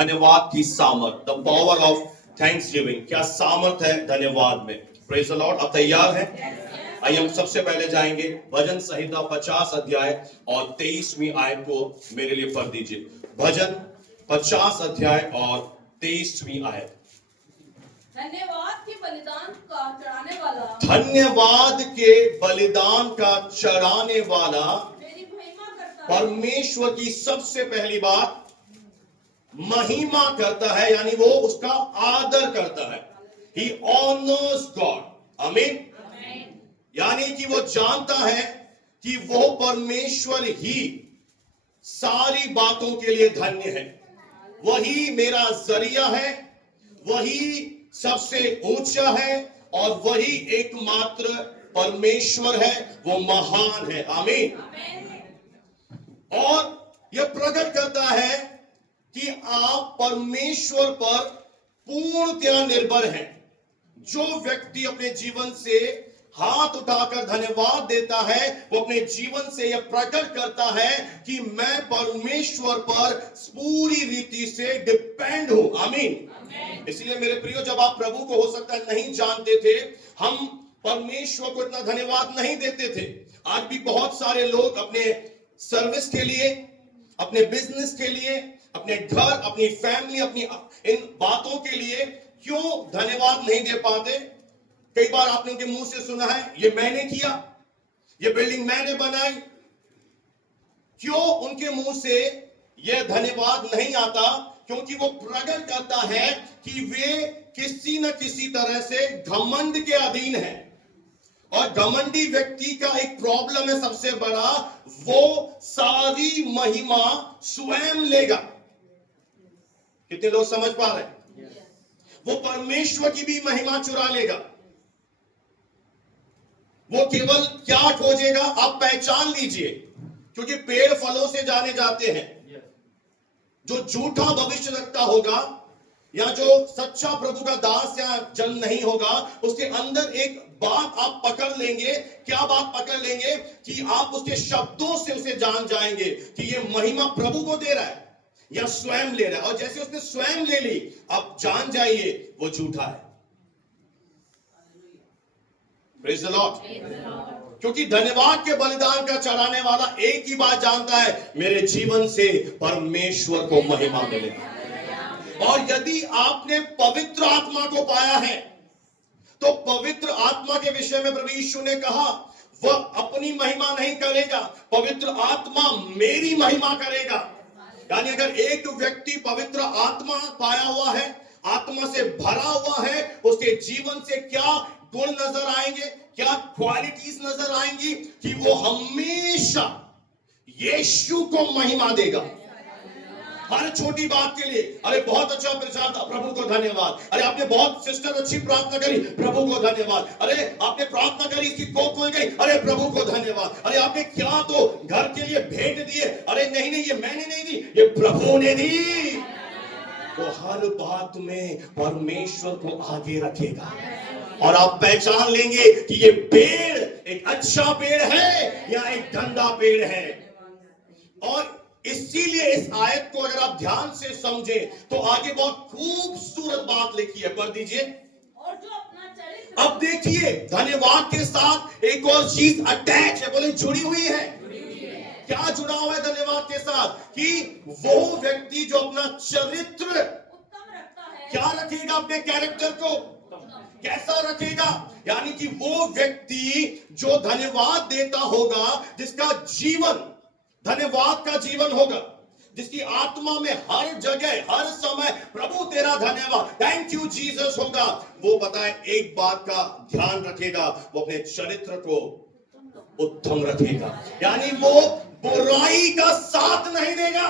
धन्यवाद की सामर्थ, the power of thanks giving. क्या सामर्थ है धन्यवाद में। Praise the Lord. अब तैयार हैं? आइए हम सबसे पहले जाएंगे भजन संहिता 50 अध्याय और 23वीं आयत को मेरे लिए पढ़ दीजिए। भजन 50 अध्याय और 23वीं आयत। धन्यवाद के बलिदान का चढ़ाने वाला, धन्यवाद के बलिदान का चढ़ाने वाला मेरी महिमा करता है। परमेश्वर की सबसे पहली बात महिमा करता है, यानी वो उसका आदर करता है। He honors God. आमीन। यानी कि वो जानता है कि वो परमेश्वर ही सारी बातों के लिए धन्य है। वही मेरा जरिया है, वही सबसे ऊंचा है और वही एकमात्र परमेश्वर है। वो महान है। आमीन। और यह प्रकट करता है कि आप परमेश्वर पर पूर्णतया निर्भर हैं। जो व्यक्ति अपने जीवन से हाथ उठाकर धन्यवाद देता है, वो अपने जीवन से यह प्रकट करता है कि मैं परमेश्वर पर पूरी रीति से डिपेंड हूं। आमीन। इसलिए मेरे प्रियो, जब आप प्रभु को हो सकता है नहीं जानते थे, हम परमेश्वर को इतना धन्यवाद नहीं देते थे। आज भी बहुत सारे लोग अपने सर्विस के लिए, अपने बिजनेस के लिए, अपने घर, अपनी फैमिली, अपनी इन बातों के लिए क्यों धन्यवाद नहीं दे पाते। कई बार आपने उनके मुंह से सुना है, ये मैंने किया, ये बिल्डिंग मैंने बनाई। क्यों उनके मुंह से यह धन्यवाद नहीं आता? क्योंकि वो प्रकट करता है कि वे किसी न किसी तरह से घमंड के अधीन है। और घमंडी व्यक्ति का एक प्रॉब्लम है सबसे बड़ा, वो सारी महिमा स्वयं लेगा। कितने लोग समझ पा रहे हैं? वो परमेश्वर की भी महिमा चुरा लेगा। वो केवल क्या खोजेगा? आप पहचान लीजिए, क्योंकि पेड़ फलों से जाने जाते हैं। जो झूठा भविष्य रखता होगा या जो सच्चा प्रभु का दास या जन नहीं होगा, उसके अंदर एक बात आप पकड़ लेंगे। क्या बात पकड़ लेंगे? कि आप उसके शब्दों से उसे जान जाएंगे कि ये महिमा प्रभु को दे रहा है या स्वयं ले रहा है। और जैसे उसने स्वयं ले ली, अब जान जाइए वो झूठा है। Praise the Lord. क्योंकि धन्यवाद के बलिदान का चढ़ाने वाला एक ही बात जानता है, मेरे जीवन से परमेश्वर को महिमा मिले। और यदि आपने पवित्र आत्मा को पाया है, तो पवित्र आत्मा के विषय में प्रभु यीशु ने कहा, वह अपनी महिमा नहीं करेगा, पवित्र आत्मा मेरी महिमा करेगा। यानी अगर एक व्यक्ति पवित्र आत्मा पाया हुआ है, आत्मा से भरा हुआ है, उसके जीवन से क्या गुण नजर आएंगे, क्या क्वालिटीज नजर आएंगी? कि वो हमेशा यीशु को महिमा देगा। हर छोटी बात के लिए, अरे बहुत अच्छा प्रचार था, प्रभु को धन्यवाद। अरे आपने बहुत सिस्टर अच्छी प्रार्थना करी, प्रभु को धन्यवाद। अरे आपने प्रार्थना करी, इसकी कोख खुल गई, अरे प्रभु को धन्यवाद। अरे आपने क्या तो घर के लिए भेंट दिए, अरे नहीं नहीं, ये मैंने नहीं दी, ये प्रभु ने दी। वो हर बात में परमेश्वर को आगे रखेगा। और आप पहचान लेंगे कि ये पेड़ एक अच्छा पेड़ है या एक गंदा पेड़ है। और इसीलिए इस आयत को अगर आप ध्यान से समझें तो आगे बहुत खूबसूरत बात लिखी है, पढ़ दीजिए। और जो अपना चरित्र, अब देखिए, धन्यवाद के साथ एक और चीज अटैच है, बोले जुड़ी हुई है। क्या जुड़ा हुआ है धन्यवाद के साथ? कि वो व्यक्ति जो अपना चरित्र उत्तम रखता है। क्या रखेगा? अपने कैरेक्टर को कैसा रखेगा? यानी कि वो व्यक्ति जो धन्यवाद देता होगा, जिसका जीवन धन्यवाद का जीवन होगा, जिसकी आत्मा में हर जगह हर समय प्रभु तेरा धन्यवाद, थैंक यू जीसस होगा, वो बताए एक बात का ध्यान रखेगा, वो अपने चरित्र को उत्तम रखेगा। यानी वो बुराई का साथ नहीं देगा,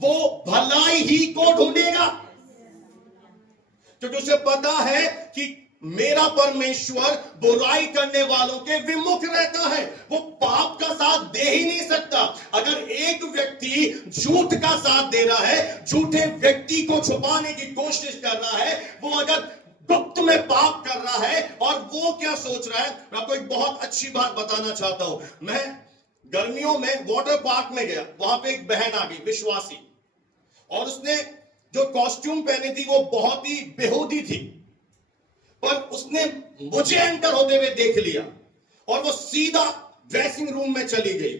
वो भलाई ही को ढूंढेगा। क्योंकि उसे पता है कि मेरा परमेश्वर बुराई करने वालों के विमुख रहता है, वो पाप का साथ दे ही नहीं सकता। अगर एक व्यक्ति झूठ का साथ दे रहा है, झूठे व्यक्ति को छुपाने की कोशिश कर रहा है, वो अगर गुप्त में पाप कर रहा है, और वो क्या सोच रहा है, मैं आपको एक बहुत अच्छी बात बताना चाहता हूं। मैं गर्मियों में वाटर पार्क में गया, वहां पे एक बहन आ गई विश्वासी, और उसने जो कॉस्ट्यूम पहनी थी वो बहुत ही बेहूदी थी, पर उसने मुझे एंटर होते हुए देख लिया और वो सीधा ड्रेसिंग रूम में चली गई।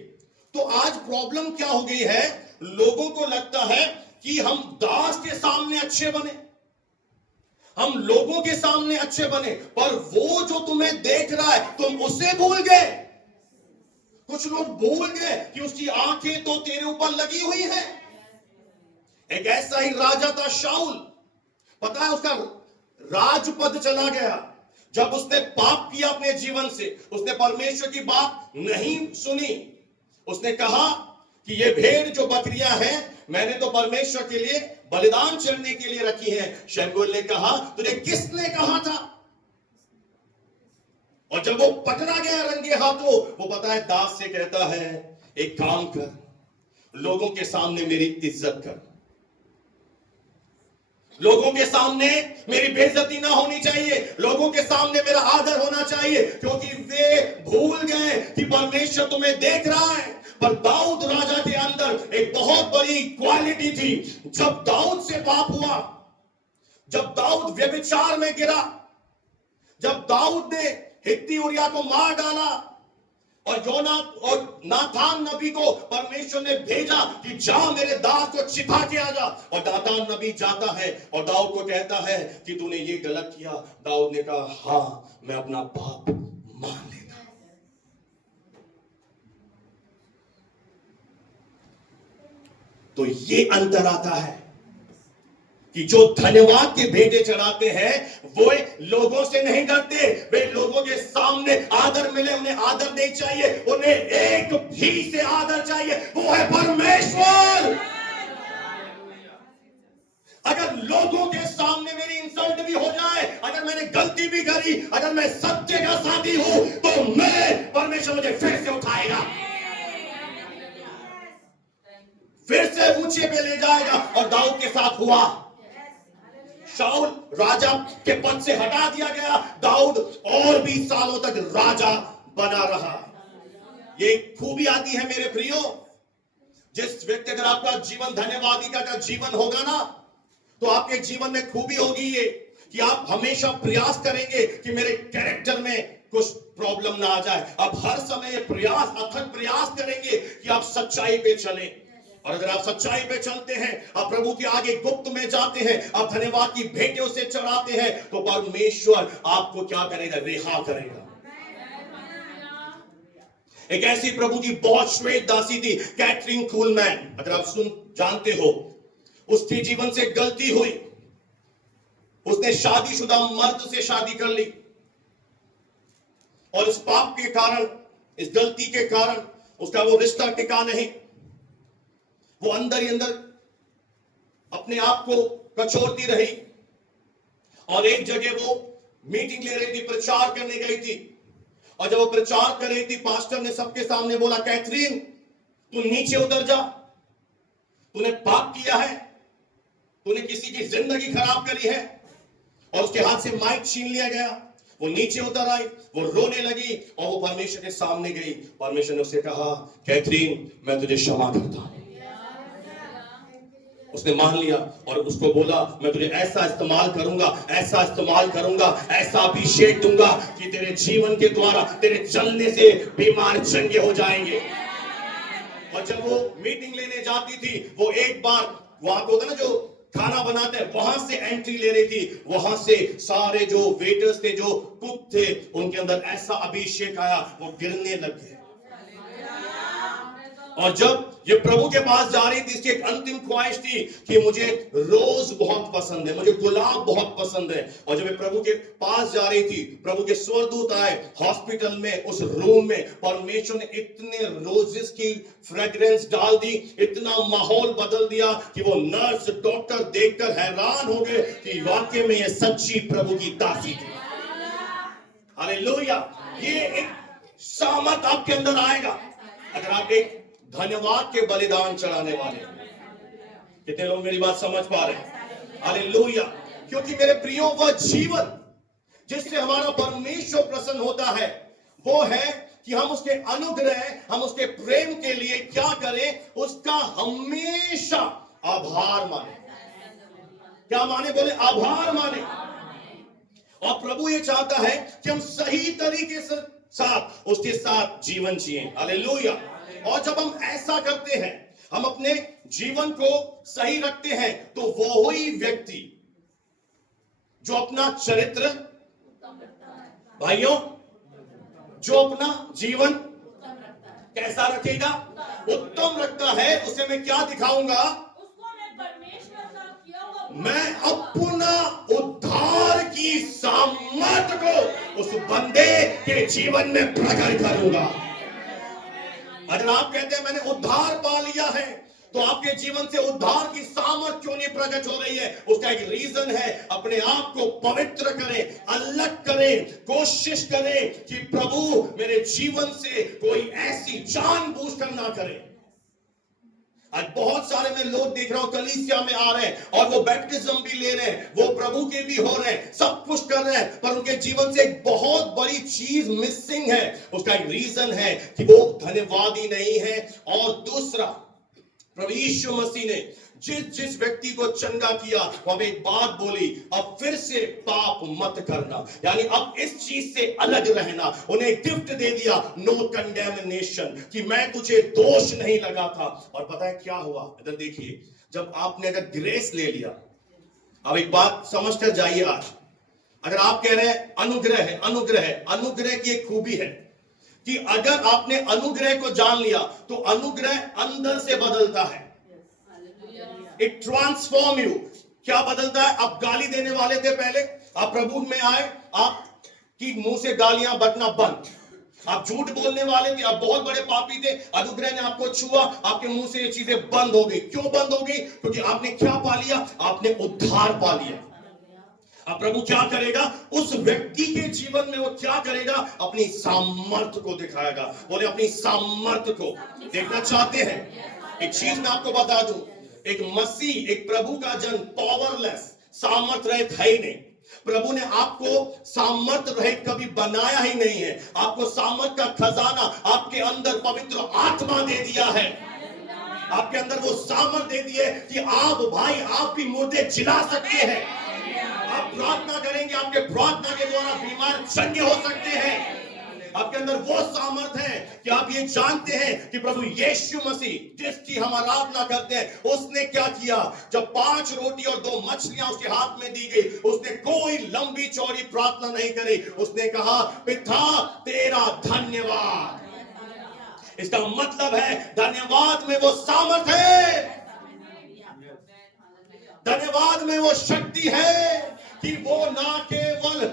तो आज प्रॉब्लम क्या हो गई है, लोगों को लगता है कि हम दास के सामने अच्छे बने, हम लोगों के सामने अच्छे बने, पर वो जो तुम्हें देख रहा है तुम उसे भूल गए। कुछ लोग भूल गए कि उसकी आंखें तो तेरे ऊपर लगी हुई हैं। एक ऐसा ही राजा था शाऊल, पता है उसका राजपद चला गया जब उसने पाप किया अपने जीवन से, उसने परमेश्वर की बात नहीं सुनी। उसने कहा कि ये भेड़ जो बकरियां हैं मैंने तो परमेश्वर के लिए बलिदान चढ़ने के लिए रखी हैं। शमूएल ने कहा तुझे किसने कहा था? और जब वो पकड़ा गया रंगे हाथों, वो पता है दास से कहता है एक काम कर, लोगों के सामने मेरी इज्जत कर, लोगों के सामने मेरी बेइज्जती ना होनी चाहिए, लोगों के सामने मेरा आदर होना चाहिए, क्योंकि वे भूल गए कि परमेश्वर तुम्हें देख रहा है। पर दाऊद राजा के अंदर एक बहुत बड़ी क्वालिटी थी। जब दाऊद से पाप हुआ, जब दाऊद व्यभिचार में गिरा, जब दाऊद ने हित्ती उरिया को मार डाला और नाथान नबी को परमेश्वर ने भेजा कि जा मेरे दास को छिपा के आ जा, और नाथान नबी जाता है और दाऊद को कहता है कि तूने ये गलत किया। दाऊद ने कहा हाँ मैं अपना पाप मान लेता हूं। तो ये अंतर आता है कि जो धन्यवाद के भेंटे चढ़ाते हैं वो लोगों से नहीं डरते, वे लोगों के सामने आदर मिले उन्हें आदर नहीं चाहिए, उन्हें एक भी से आदर चाहिए, वो है परमेश्वर। अगर लोगों के सामने मेरी इंसल्ट भी हो जाए, अगर मैंने गलती भी करी, अगर मैं सत्य का साथी हूं, तो मैं परमेश्वर मुझे फिर से उठाएगा, फिर से ऊंचे पे ले जाएगा। और दाऊद के साथ हुआ। शाऊल राजा के पद से हटा दिया गया, दाऊद और 20 सालों तक राजा बना रहा। ये खूबी आती है मेरे प्रियो, जिस व्यक्ति अगर आपका जीवन धन्यवादी का जीवन होगा ना, तो आपके जीवन में खूबी होगी ये कि आप हमेशा प्रयास करेंगे कि मेरे कैरेक्टर में कुछ प्रॉब्लम ना आ जाए। आप हर समय प्रयास, अथक प्रयास करेंगे कि आप सच्चाई पे चलें। और अगर आप सच्चाई पे चलते हैं, आप प्रभु के आगे गुप्त में जाते हैं, आप धन्यवाद की भेंटें उसे चढ़ाते हैं, तो परमेश्वर आपको क्या करेगा? रिहा करेगा। एक ऐसी प्रभु की बहुत श्वेत दासी थी कैथरीन कुलमैन, अगर आप जानते हो, उसके जीवन से गलती हुई, उसने शादीशुदा मर्द से शादी कर ली और इस पाप के कारण, इस गलती के कारण उसका वो रिश्ता टिका नहीं। वो अंदर ही अंदर अपने आप को कचोरती रही और एक जगह वो मीटिंग ले रही थी, प्रचार करने गई थी, और जब वो प्रचार कर रही थी, पास्टर ने सबके सामने बोला कैथरीन तू नीचे उतर जा, तूने पाप किया है, तूने किसी की जिंदगी खराब करी है। और उसके हाथ से माइक छीन लिया गया, वो नीचे उतर आई, वो रोने लगी और वो परमेश्वर के सामने गई। परमेश्वर ने उसे कहा कैथरीन मैं तुझे क्षमा करता हूं। उसने मान लिया और उसको बोला मैं तुझे ऐसा इस्तेमाल करूंगा, ऐसा इस्तेमाल करूंगा, ऐसा अभिषेक दूंगा कि तेरे जीवन के द्वारा तेरे चलने से बीमार चंगे हो जाएंगे। और जब वो मीटिंग लेने जाती थी, वो एक बार वहां पे होता ना जो खाना बनाते हैं, वहां से एंट्री ले रही थी, वहां से सारे जो वेटर्स थे, जो कुक थे, उनके अंदर ऐसा अभिषेक आया, वो गिरने लग गए। और जब ये प्रभु के पास जा रही थी, इसकी एक अंतिम ख्वाहिश थी कि मुझे रोज बहुत पसंद है, मुझे गुलाब बहुत पसंद है। और जब ये प्रभु के पास जा रही थी, प्रभु के स्वर्गदूत आए हॉस्पिटल में, उस रूम में, परमेश्वर ने इतने रोजेस की फ्रेग्रेंस डाल दी, इतना माहौल बदल दिया कि वो नर्स डॉक्टर देखकर हैरान हो गए कि वाकई में ये सच्ची प्रभु की दासी थी। हालेलुया। ये एक सामर्थ आपके अंदर आएगा अगर आप एक धन्यवाद के बलिदान चढ़ाने वाले। कितने लोग मेरी बात समझ पा रहे हैं? हालेलुया। क्योंकि मेरे प्रियो, वह जीवन जिससे हमारा परमेश्वर प्रसन्न होता है, वो है कि हम उसके अनुग्रह, हम उसके प्रेम के लिए क्या करें? उसका हमेशा आभार माने। क्या माने? बोले आभार माने। और प्रभु ये चाहता है कि हम सही तरीके से साथ उसके साथ जीवन जिएं। हालेलुया। और जब हम ऐसा करते हैं, हम अपने जीवन को सही रखते हैं, तो वो ही व्यक्ति जो अपना चरित्र, भाइयों, जो अपना जीवन कैसा रखेगा? उत्तम रखता है। उसे मैं क्या दिखाऊंगा? उसको मैं परमेश्वर का किया हुआ मैं अपना उद्धार की सामर्थ को उस बंदे के जीवन में प्रकट करूंगा। अगर आप कहते हैं मैंने उद्धार पा लिया है, तो आपके जीवन से उद्धार की सामर्थ क्यों नहीं प्रकट हो रही है? उसका एक रीजन है। अपने आप को पवित्र करें, अलग करें, कोशिश करें कि प्रभु मेरे जीवन से कोई ऐसी जानबूझकर ना करे। आज बहुत सारे मैं लोग देख रहा हूं कलीसिया में आ रहे हैं और वो बैप्टिज्म भी ले रहे हैं, वो प्रभु के भी हो रहे हैं, सब कुछ कर रहे हैं, पर उनके जीवन से एक बहुत बड़ी चीज मिसिंग है। उसका एक रीजन है कि वो धन्यवादी नहीं है। और दूसरा, प्रभु यीशु मसीह ने जिस व्यक्ति को चंगा किया, वह एक बात बोली, अब फिर से पाप मत करना, यानी अब इस चीज से अलग रहना। उन्हें गिफ्ट दे दिया, नो कंडेमनेशन, कि मैं तुझे दोष नहीं लगा था। और पता है क्या हुआ? इधर देखिए, जब आपने अगर ग्रेस ले लिया, अब एक बात समझ कर जाइए। आज अगर आप कह रहे हैं अनुग्रह है, अनुग्रह है, अनुग्रह की एक खूबी है कि अगर आपने अनुग्रह को जान लिया, तो अनुग्रह अंदर से बदलता है। It transform you. क्या बदलता है? आप गाली देने वाले थे पहले, आप प्रभु में आए, आपकी मुंह से गालियां बकना बंद। आप झूठ बोलने वाले थे, आप बहुत बड़े पापी थे, अनुग्रह ने आपको छुआ, आपके मुंह से ये चीजें बंद हो गई। क्यों बंद हो गई? क्योंकि आपने क्या पा लिया? आपने उद्धार पा लिया। अब प्रभु क्या करेगा? उस व्यक्ति के जीवन में वो क्या करेगा? अपनी सामर्थ्य को दिखाएगा। बोले अपनी सामर्थ्य को देखना चाहते हैं? एक चीज मैं आपको बता दूं, एक मसीह, एक प्रभु का जन पावरलेस, सामर्थ्य रहित है ही नहीं। प्रभु ने आपको सामर्थ्य रहित कभी बनाया ही नहीं है। आपको सामर्थ्य का खजाना आपके अंदर पवित्र आत्मा दे दिया है। आपके अंदर वो सामर्थ्य दे दी है कि आप भाई, आप भी मुर्दे जिला सकते हैं। आप प्रार्थना करेंगे, आपके प्रार्थना के द्वारा बीमार चंगे हो सकते हैं। आपके अंदर वो सामर्थ्य है कि आप ये जानते हैं कि प्रभु यीशु मसीह जिसकी हम आराधना करते हैं, उसने क्या किया? जब 5 रोटी और 2 मछलियां उसके हाथ में दी गई, उसने कोई लंबी चौड़ी प्रार्थना नहीं करी। उसने कहा, पिता तेरा धन्यवाद। इसका मतलब है धन्यवाद में वो सामर्थ्य है, धन्यवाद में वो शक्ति है कि वो ना केवल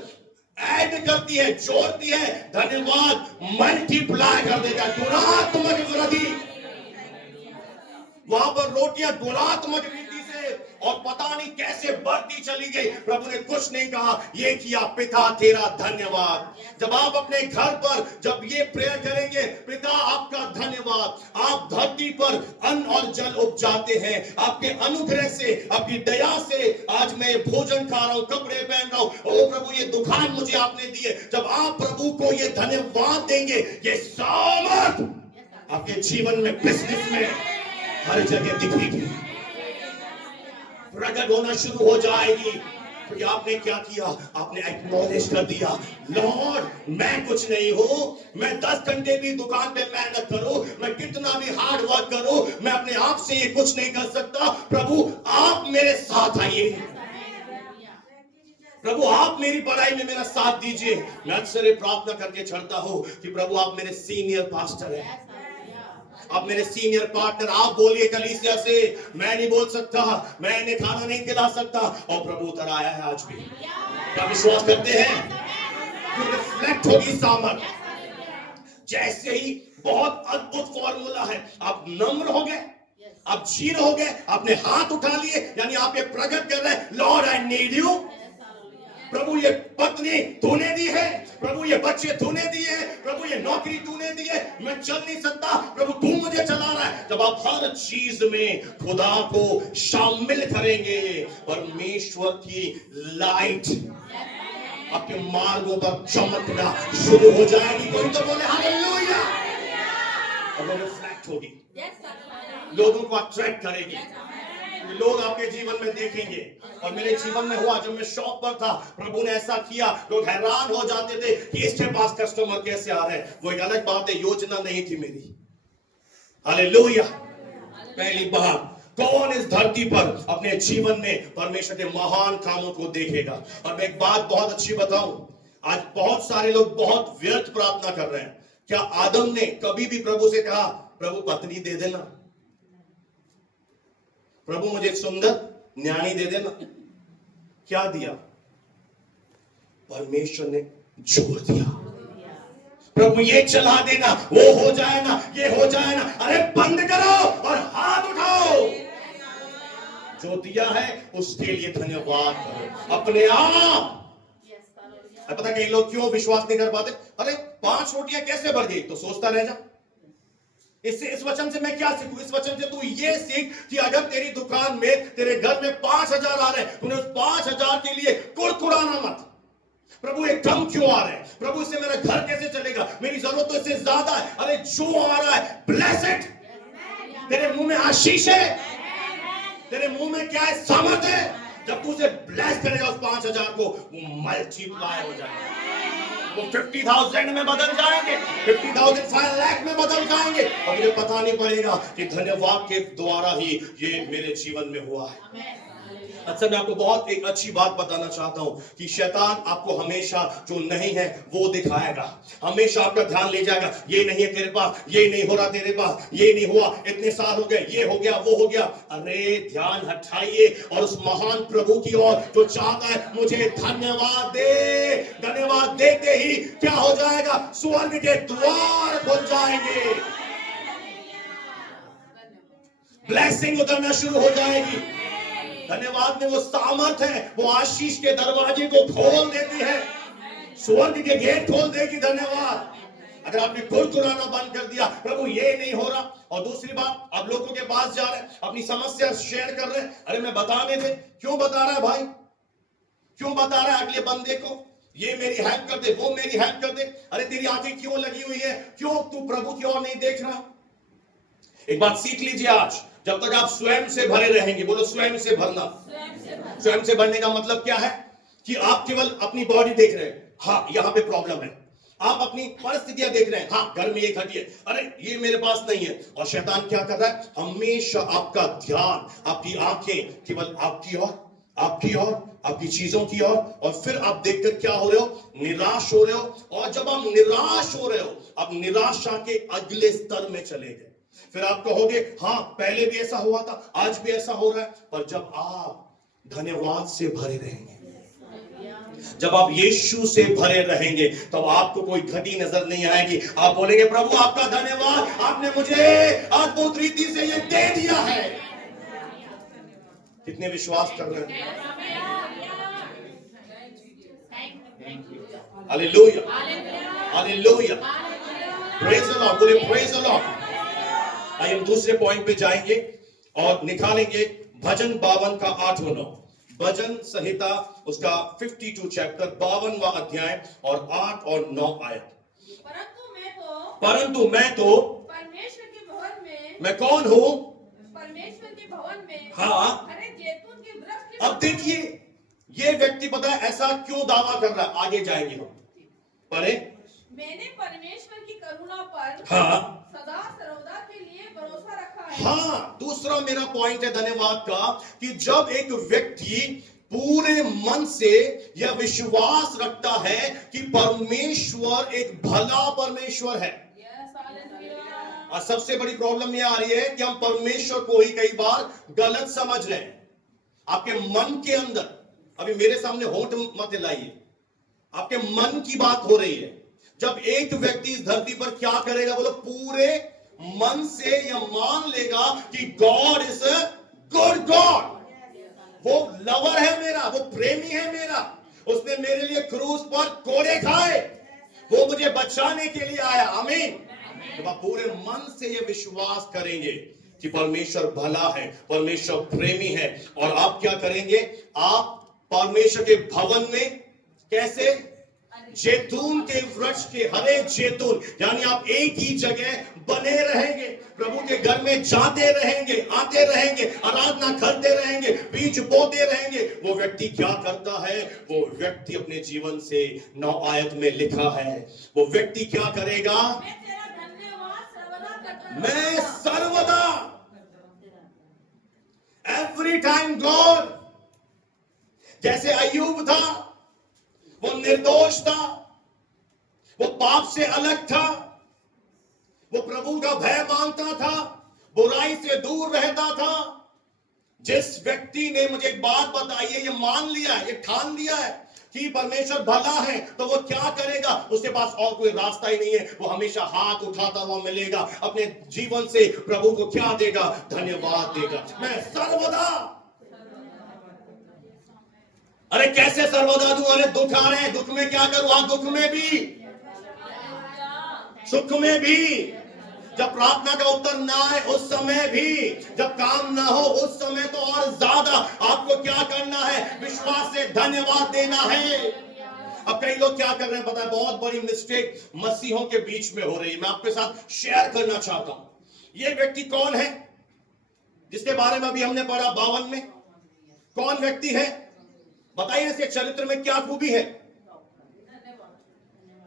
ऐड करती है, जोड़ती है, धन्यवाद मल्टीप्लाई कर देगा। गुणात्मक वृद्धि, वहां पर रोटियां गुणात्मक रीति से और पता नहीं कैसे बढ़ती चली गई। प्रभु ने कुछ नहीं कहा, ये किया, पिता तेरा धन्यवाद। जब आप अपने घर पर जब ये प्रेयर करेंगे, पिता आपका धन्यवाद, आप धरती पर अन्न और जल उपजाते हैं, आपके अनुग्रह से, आपकी दया से आज मैं भोजन खा रहा हूं, कपड़े पहन रहा हूं। ओ प्रभु, ये दुकान मुझे आपने दी है। जब आप प्रभु को ये धन्यवाद देंगे, ये सामर्थ आपके जीवन में, बिजनेस में, हर जगह दिखेगी, प्रकट होना शुरू हो जाएगी। क्योंकि आपने क्या किया? आपने एक्नॉलेज कर दिया, लॉर्ड मैं कुछ नहीं हूं, मैं 10 घंटे भी दुकान पे मेहनत करूं, मैं कितना भी हार्ड वर्क करूं, मैं अपने आप से ये कुछ नहीं कर सकता। प्रभु आप मेरे साथ आइए, प्रभु आप मेरी पढ़ाई में मेरा साथ दीजिए। मैं अक्सर ये प्रार्थना करके चढ़ता हूं कि प्रभु आप मेरे सीनियर पास्टर हैं, आप मेरे सीनियर पार्टनर, आप बोलिए कलीसिया से, मैं नहीं बोल सकता, मैं इन्हें खाना नहीं खिला सकता। और प्रभु उतर आया है आज भी। क्या विश्वास करते हैं? रिफ्लेक्ट होगी सामर्थ। जैसे ही बहुत अद्भुत फॉर्मूला है, आप नम्र हो गए, आप क्षीण हो गए, आपने हाथ उठा लिए, यानी आप ये प्रकट कर रहे हैं, लॉर्ड आई नीड यू। प्रभु ये पत्नी तूने दी है, प्रभु ये बच्चे तूने दिए हैं, प्रभु ये नौकरी तूने दी है, मैं चल नहीं सकता, प्रभु तू मुझे चला रहा है। जब आप हर चीज में खुदा को शामिल करेंगे, परमेश्वर की लाइट आपके मार्गों पर चमकना शुरू हो जाएगी। कोई तो बोले हालेलुया। और वो रिफ्लेक्ट होगी, लोगों को अट्रैक्ट करेगी, लोग आपके जीवन में देखेंगे। और मेरे जीवन में हुआ, जब मैं शॉप पर था, प्रभु ने ऐसा किया, लोग हैरान हो जाते थे कि इसके पास कस्टमर कैसे आ रहे हैं। वो एक अलग बात है, योजना नहीं थी मेरी। हालेलुया। पहली बार कौन इस धरती पर अपने जीवन में परमेश्वर के महान कामों को देखेगा। और मैं एक बात बहुत अच्छी बताऊं, आज बहुत सारे लोग बहुत व्यर्थ प्रार्थना कर रहे हैं। क्या आदम ने कभी भी प्रभु से कहा, प्रभु पत्नी दे देना, प्रभु मुझे सुंदर न्याणी दे देना? क्या दिया? परमेश्वर ने जोर दिया, प्रभु ये चला देना, वो हो जाए ना, ये हो जाए ना। अरे बंद करो और हाथ उठाओ। जो दिया है उसके लिए धन्यवाद करो अपने आप। पता कई लोग क्यों विश्वास नहीं कर पाते? अरे 5 रोटियां कैसे बढ़ गई? तो सोचता रह जा। इस वचन से मैं क्या सीखूं? इस वचन से तू ये सीख कि अगर तेरी दुकान में, तेरे घर में 5,000 आ रहे हैं, तूने उस 5,000 के लिए कुड़कुड़ाना मत। प्रभु ये कम क्यों आ रहे हैं? प्रभु इससे मेरा घर कैसे चलेगा? मेरी जरूरत तो इससे ज्यादा है। अरे जो आ रहा है ब्लेसेड, तेरे मुंह में आशीष है, तेरे मुंह में क्या है? सामर्थ्य है। जब तू उसे ब्लेस करेगा उस 5,000 को, वो मल्टीप्लाई हो जाएगा। वो 50,000 में बदल जाएंगे, 50,000 5 लाख में बदल जाएंगे, और मुझे पता नहीं पड़ेगा कि धन्यवाद के द्वारा ही ये मेरे जीवन में हुआ है। अच्छा, मैं आपको बहुत एक अच्छी बात बताना चाहता हूं कि शैतान आपको हमेशा जो नहीं है वो दिखाएगा, हमेशा आपका ध्यान ले जाएगा। ये नहीं है तेरे पास, ये नहीं हो रहा तेरे पास, ये नहीं हुआ, इतने साल हो गए, ये हो गया, वो हो गया। अरे ध्यान हटाइए और उस महान प्रभु की ओर जो चाहता है मुझे धन्यवाद दे। धन्यवाद देते ही क्या हो जाएगा? स्वर्ग के द्वार खुल जाएंगे, ब्लेसिंग उतरना शुरू हो जाएगी। धन्यवाद में वो सामर्थ है, वो आशीष के दरवाजे को खोल देती है, स्वर्ग के गेट खोल देगी। धन्यवाद। अगर आपने कुड़कुड़ाना बंद कर दिया, प्रभु ये नहीं हो रहा, और दूसरी बात, आप लोगों के पास जा रहे हैं, अपनी समस्या शेयर कर रहे हैं, अरे मैं बताने दे। क्यों बता रहा है भाई? क्यों बता रहा है अगले बंदे को? ये मेरी हेल्प कर दे, वो मेरी हेल्प कर दे। अरे तेरी आंखें क्यों लगी हुई है? क्यों तू प्रभु की ओर नहीं देख रहा? एक बात सीख लीजिए आज, जब तक आप स्वयं से भरे रहेंगे, बोलो स्वयं से भरना। स्वयं से भरने का मतलब क्या है? कि आप केवल अपनी बॉडी देख रहे हैं, हाँ यहां पे प्रॉब्लम है। आप अपनी परिस्थितियां देख रहे हैं, हाँ घर में ये घटी है, अरे ये मेरे पास नहीं है। और शैतान क्या कर रहा है? हमेशा आपका ध्यान, आपकी आंखें केवल आपकी ओर, आपकी ओर, आपकी चीजों की ओर। और फिर आप देखकर क्या हो रहे हो? निराश हो रहे हो। और जब आप निराश हो रहे हो, आप निराशा के अगले स्तर में चले गए। फिर आप कहोगे हाँ पहले भी ऐसा हुआ था, आज भी ऐसा हो रहा है। पर जब आप धन्यवाद से भरे रहेंगे, जब आप यीशु से भरे रहेंगे, तब आपको कोई घटी नजर नहीं आएगी। आप बोलेंगे प्रभु आपका धन्यवाद, आपने मुझे अद्भुत रीति से ये दे दिया है। कितने विश्वास कर रहे हैं? Hallelujah, hallelujah, praise the Lord. बोले प्रेज द लॉर्ड। आइए हम दूसरे पॉइंट पे जाएंगे और निकालेंगे भजन 52 का 8 और 9। भजन संहिता उसका 52 चैप्टर 52वां अध्याय और 8 और 9 आयत। परंतु मैं तो परमेश्वर के भवन में, मैं कौन हूं? परमेश्वर के भवन में, हाँ। अरे जैतून के वृक्ष के, अब देखिए ये व्यक्ति पता है ऐसा क्यों दावा कर रहा है, आगे जाएंगे हम। पढ़े, मैंने परमेश्वर की करुणा पर हाँ सदा सर्वदा के लिए भरोसा रखा है। हाँ, दूसरा मेरा पॉइंट है धन्यवाद का, कि जब एक व्यक्ति पूरे मन से यह विश्वास रखता है कि परमेश्वर एक भला परमेश्वर है। और सबसे बड़ी प्रॉब्लम यह आ रही है कि हम परमेश्वर को ही कई बार गलत समझ रहे हैं। आपके मन के अंदर, अभी मेरे सामने होंठ मत हिलाइए, आपके मन की बात हो रही है। जब एक व्यक्ति इस धरती पर क्या करेगा? बोलो पूरे मन से यह मान लेगा कि God is a good God, वो लवर है मेरा, वो प्रेमी है मेरा, उसने मेरे लिए क्रूस पर कोड़े खाए, वो मुझे बचाने के लिए आया। आमीन। जब आप पूरे मन से यह विश्वास करेंगे कि परमेश्वर भला है, परमेश्वर प्रेमी है, और आप क्या करेंगे? आप परमेश्वर के भवन में कैसे? जैतून के वृक्ष के, हरे जैतून, यानी आप एक ही जगह बने रहेंगे, प्रभु के घर में जाते रहेंगे, आते रहेंगे, आराधना करते रहेंगे, बीज बोते रहेंगे। वो व्यक्ति क्या करता है? वो व्यक्ति अपने जीवन से 9 आयत में लिखा है, वो व्यक्ति क्या करेगा? मैं तेरा धन्यवाद सर्वदा करता मैं सर्वदा, एवरी टाइम गॉड। जैसे अय्यूब था, वो निर्दोष था, वो पाप से अलग था, वो प्रभु का भय मानता था, बुराई से दूर रहता था। जिस व्यक्ति ने, मुझे एक बात बताइए, ये मान लिया है, ये ठान लिया है कि परमेश्वर भला है, तो वो क्या करेगा? उसके पास और कोई रास्ता ही नहीं है, वो हमेशा हाथ उठाता हुआ मिलेगा, अपने जीवन से प्रभु को क्या देगा? धन्यवाद देगा। मैं सर्वदा, अरे कैसे सर्वदा दूं? अरे दुख आ रहे हैं, दुख में क्या करूं? हाँ, दुख में भी, सुख में भी, जब प्रार्थना का उत्तर ना आए उस समय भी, जब काम ना हो उस समय तो और ज्यादा आपको क्या करना है? विश्वास से धन्यवाद देना है। अब कई लोग क्या कर रहे हैं पता है? बहुत बड़ी मिस्टेक मसीहों के बीच में हो रही है, मैं आपके साथ शेयर करना चाहता हूं। ये व्यक्ति कौन है जिसके बारे में अभी हमने पढ़ा 52 में? कौन व्यक्ति है बताइए? इसके चरित्र में क्या खूबी है?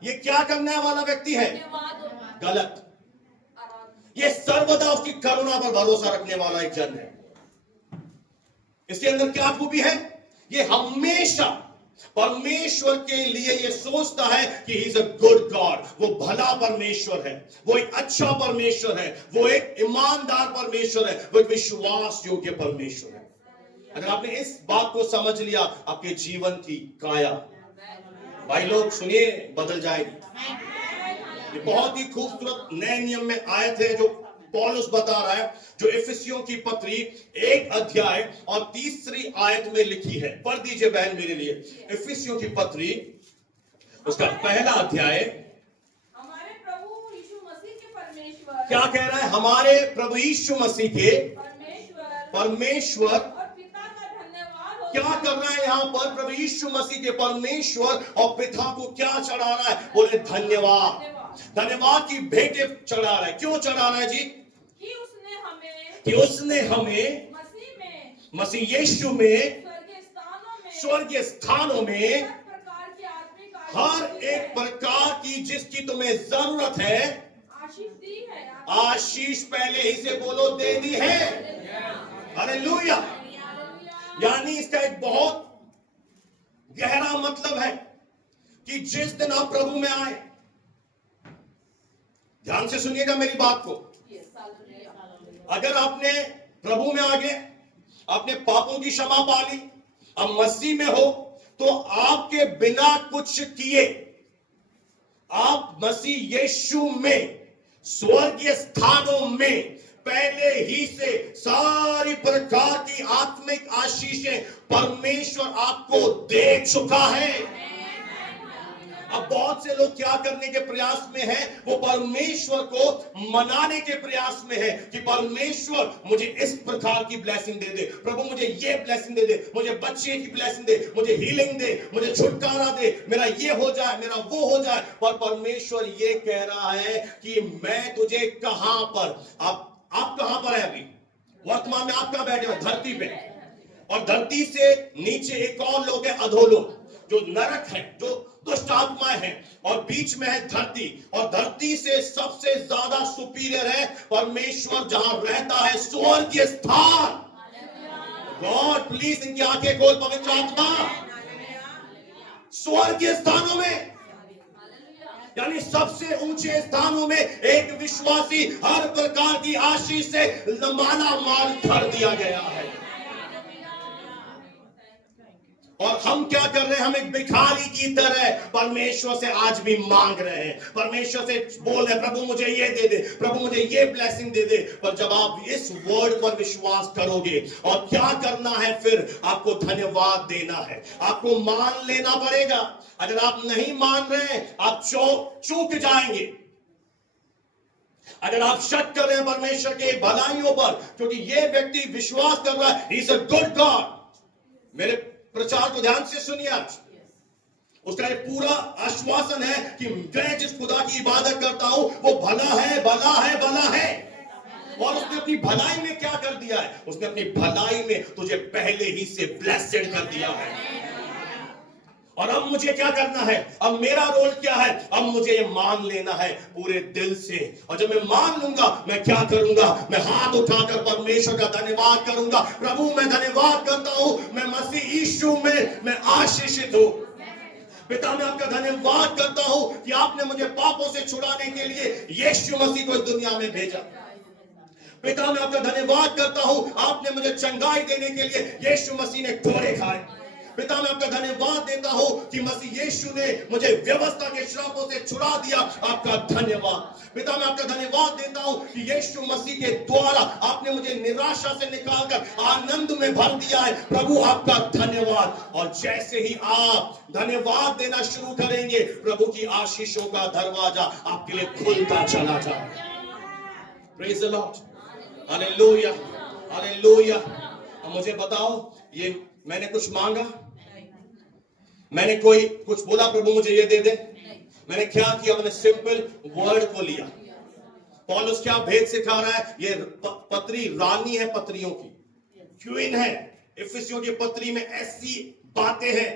ये क्या करने वाला व्यक्ति है? गलत। ये सर्वदा उसकी करुणा पर भरोसा रखने वाला एक जन है। इसके अंदर क्या खूबी है? ये हमेशा परमेश्वर के लिए ये सोचता है कि he is a good God, वो भला परमेश्वर है, वो एक अच्छा परमेश्वर है, वो एक ईमानदार परमेश्वर है, वो एक विश्वास योग्य परमेश्वर है। अगर आपने इस बात को समझ लिया, आपके जीवन की काया, भाई लोग सुनिए, बदल जाएगी। ये बहुत ही खूबसूरत नए नियम में आयत है जो पौलुस बता रहा है, जो इफिसियों की पत्री 1 अध्याय और 3 आयत में लिखी है। पढ़ दीजिए बहन मेरे लिए, इफिसियों की पत्री उसका 1 अध्याय। हमारे प्रभु यीशु मसीह के परमेश्वर, क्या कह रहा है? हमारे प्रभु यीशु मसीह के परमेश्वर और पिता का धन्यवाद हो। क्या कर रहा है यहां पर? प्रभु यीशु मसीह के परमेश्वर और पिता को क्या चढ़ा रहा है? बोले धन्यवाद। धन्यवाद की भेंटें चढ़ा रहा है। क्यों चढ़ा रहा है जी? कि उसने हमें मसीह यीशु में स्वर्गीय स्थानों में हर एक प्रकार की जिसकी तुम्हें जरूरत है आशीष दी है। आशीष पहले ही से बोलो दे दी है। हालेलुया। यानी इसका एक बहुत गहरा मतलब है कि जिस दिन आप प्रभु में आए, ध्यान से सुनिएगा मेरी बात को, अगर आपने प्रभु में आ गए, आपने पापों की क्षमा पा ली, अब मसीह में हो, तो आपके बिना कुछ किए आप मसीह यीशु में स्वर्गीय स्थानों में पहले ही से सारी प्रकार की आत्मिक आशीषें परमेश्वर आपको दे चुका है। अब बहुत से लोग क्या करने के प्रयास में हैं? वो परमेश्वर को मनाने के प्रयास में है कि परमेश्वर मुझे इस प्रकार की ब्लेसिंग दे दे, प्रभु मुझे ये ब्लेसिंग दे दे, मुझे बच्चे की ब्लेसिंग दे, मुझे हीलिंग दे, मुझे छुटकारा दे, मेरा ये हो जाए, मेरा वो हो जाए। पर परमेश्वर ये कह रहा है कि मैं तुझे कहां पर, आप कहां पर है अभी? वर्तमान में आप कहां बैठे हो? धरती पे। और धरती से नीचे एक और लोग है, अधोलोक, जो नरक है, जो दुष्ट आत्माएं हैं, और बीच में है धरती। और धरती से सबसे ज्यादा सुपीरियर है परमेश्वर, जहां रहता है स्वर्गीय स्थान। गॉड प्लीज इनकी आंखें खोल पवित्र आत्मा, स्वर्गीय स्थानों में, यानी सबसे ऊंचे स्थानों में एक विश्वासी हर प्रकार की आशीष से माला माल भर दिया गया है। और हम क्या कर रहे हैं? हम एक भिखारी की तरह परमेश्वर से आज भी मांग रहे हैं, परमेश्वर से बोल रहे हैं प्रभु मुझे ये दे दे, प्रभु मुझे ये ब्लेसिंग दे दे। पर जब आप इस वर्ड पर विश्वास करोगे, और क्या करना है फिर? आपको धन्यवाद देना है, आपको मान लेना पड़ेगा। अगर आप नहीं मान रहे हैं, आप चूक जाएंगे। अगर आप शक कर रहे हैं परमेश्वर के भलाइयों पर, क्योंकि ये व्यक्ति विश्वास कर रहा है he is a good God. मेरे प्रचार को ध्यान से सुनिए आज। उसका ये पूरा आश्वासन है कि मैं जिस खुदा की इबादत करता हूं वो भला है, भला है, भला है। और उसने अपनी भलाई में क्या कर दिया है? उसने अपनी भलाई में तुझे पहले ही से ब्लेस्ड कर दिया है। और अब मुझे क्या करना है? अब मेरा रोल क्या है? अब मुझे ये मान लेना है पूरे दिल से। और जब मैं मान लूंगा, मैं क्या करूंगा? मैं हाथ उठाकर परमेश्वर का धन्यवाद करूंगा। प्रभु मैं धन्यवाद करता हूं, मैं मसीह यीशु में मैं आशीषित हूं। पिता मैं आपका धन्यवाद करता हूं कि आपने मुझे पापों से छुड़ाने के लिए यीशु मसीह को इस दुनिया में भेजा। पिता मैं आपका धन्यवाद करता हूं, आपने मुझे चंगाई देने के लिए यीशु मसीह ने कोड़े खाए। पिता मैं आपका धन्यवाद देता हूं कि मसीह यीशु ने मुझे व्यवस्था के श्रापों से छुड़ा दिया। आपका धन्यवाद। पिता मैं आपका धन्यवाद देता हूं कि यीशु मसीह के द्वारा आपने मुझे निराशा से निकालकर आनंद में भर दिया है। प्रभु आपका धन्यवाद। और जैसे ही आप धन्यवाद देना शुरू करेंगे, प्रभु की आशीषों का दरवाजा आपके लिए खुलता चला जाए। Praise the Lord, hallelujah, hallelujah. अब मुझे बताओ, ये मैंने कुछ मांगा? मैंने कोई कुछ बोला प्रभु मुझे ये दे दे? मैंने क्या किया? मैंने सिंपल वर्ड को लिया। पौलुस क्या भेद सिखा रहा है? ये पत्री रानी है, पत्रियों की क्वीन है। इफिसियों की पत्री में ऐसी बातें हैं,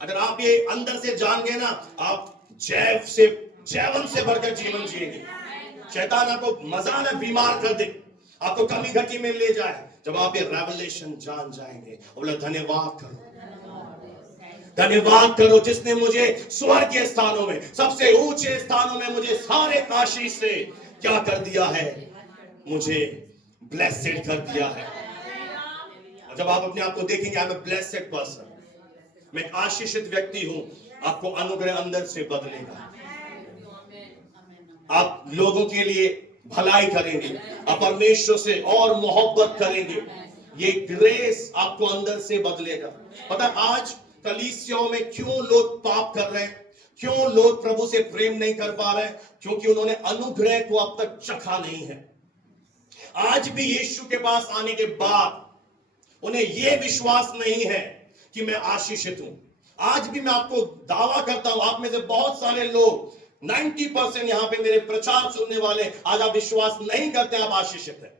अगर आप ये अंदर से जान गए ना, आप जैवन से बढ़कर जीवन जिएंगे। शैतान आपको मजा में बीमार कर दे, आपको कमी घटी में ले जाए। जब आप ये रेवलेशन जान जाएंगे, बोला धन्यवाद करो, धन्यवाद करो जिसने मुझे स्वर्ग के स्थानों में, सबसे ऊंचे स्थानों में मुझे सारे आशीष से क्या कर दिया है? मुझे ब्लेस्ड कर दिया है। और जब आप अपने आप को देखेंगे, I am a blessed person, मैं एक आशीषित व्यक्ति हूं, आपको अनुग्रह अंदर से बदलेगा। आप लोगों के लिए भलाई करेंगे, आप परमेश्वर से और मोहब्बत करेंगे। ये ग्रेस आपको अंदर से बदलेगा। पता आज कलीसियाओं में क्यों लोग पाप कर रहे हैं? क्यों लोग प्रभु से प्रेम नहीं कर पा रहे हैं? क्योंकि उन्होंने अनुग्रह को अब तक चखा नहीं है। आज भी यीशु के पास आने के बाद उन्हें यह विश्वास नहीं है कि मैं आशीषित हूं। आज भी मैं आपको दावा करता हूं, आप में से बहुत सारे लोग 90% यहां पे मेरे प्रचार सुनने वाले, आज आप विश्वास नहीं करते आप आशीषित हैं।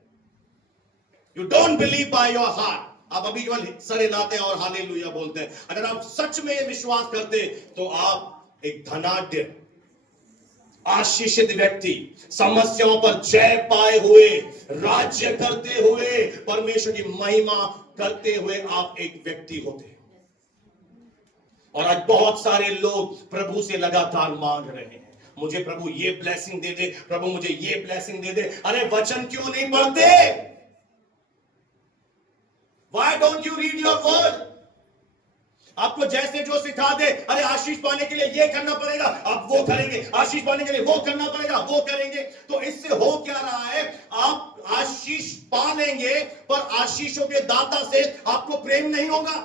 You don't believe by your heart. आप अभी केवल सर हिलाते हैं और हालेलुया बोलते हैं। अगर आप सच में ये विश्वास करते तो आप एक धनाढ्य आशीषित व्यक्ति, समस्याओं पर जय पाए हुए, राज्य करते हुए, परमेश्वर की महिमा करते हुए आप एक व्यक्ति होते। और आज बहुत सारे लोग प्रभु से लगातार मांग रहे हैं, मुझे प्रभु ये ब्लेसिंग दे दे, प्रभु मुझे ये ब्लेसिंग दे दे। अरे वचन क्यों नहीं पढ़ते? Why don't you read your word? आपको जैसे जो सिखा दे, अरे आशीष पाने के लिए ये करना पड़ेगा, आप वो करेंगे, आशीष पाने के लिए वो करना पड़ेगा, वो करेंगे। तो इससे हो क्या रहा है? आप आशीष पा लेंगे, पर आशीषों के दाता से आपको प्रेम नहीं होगा,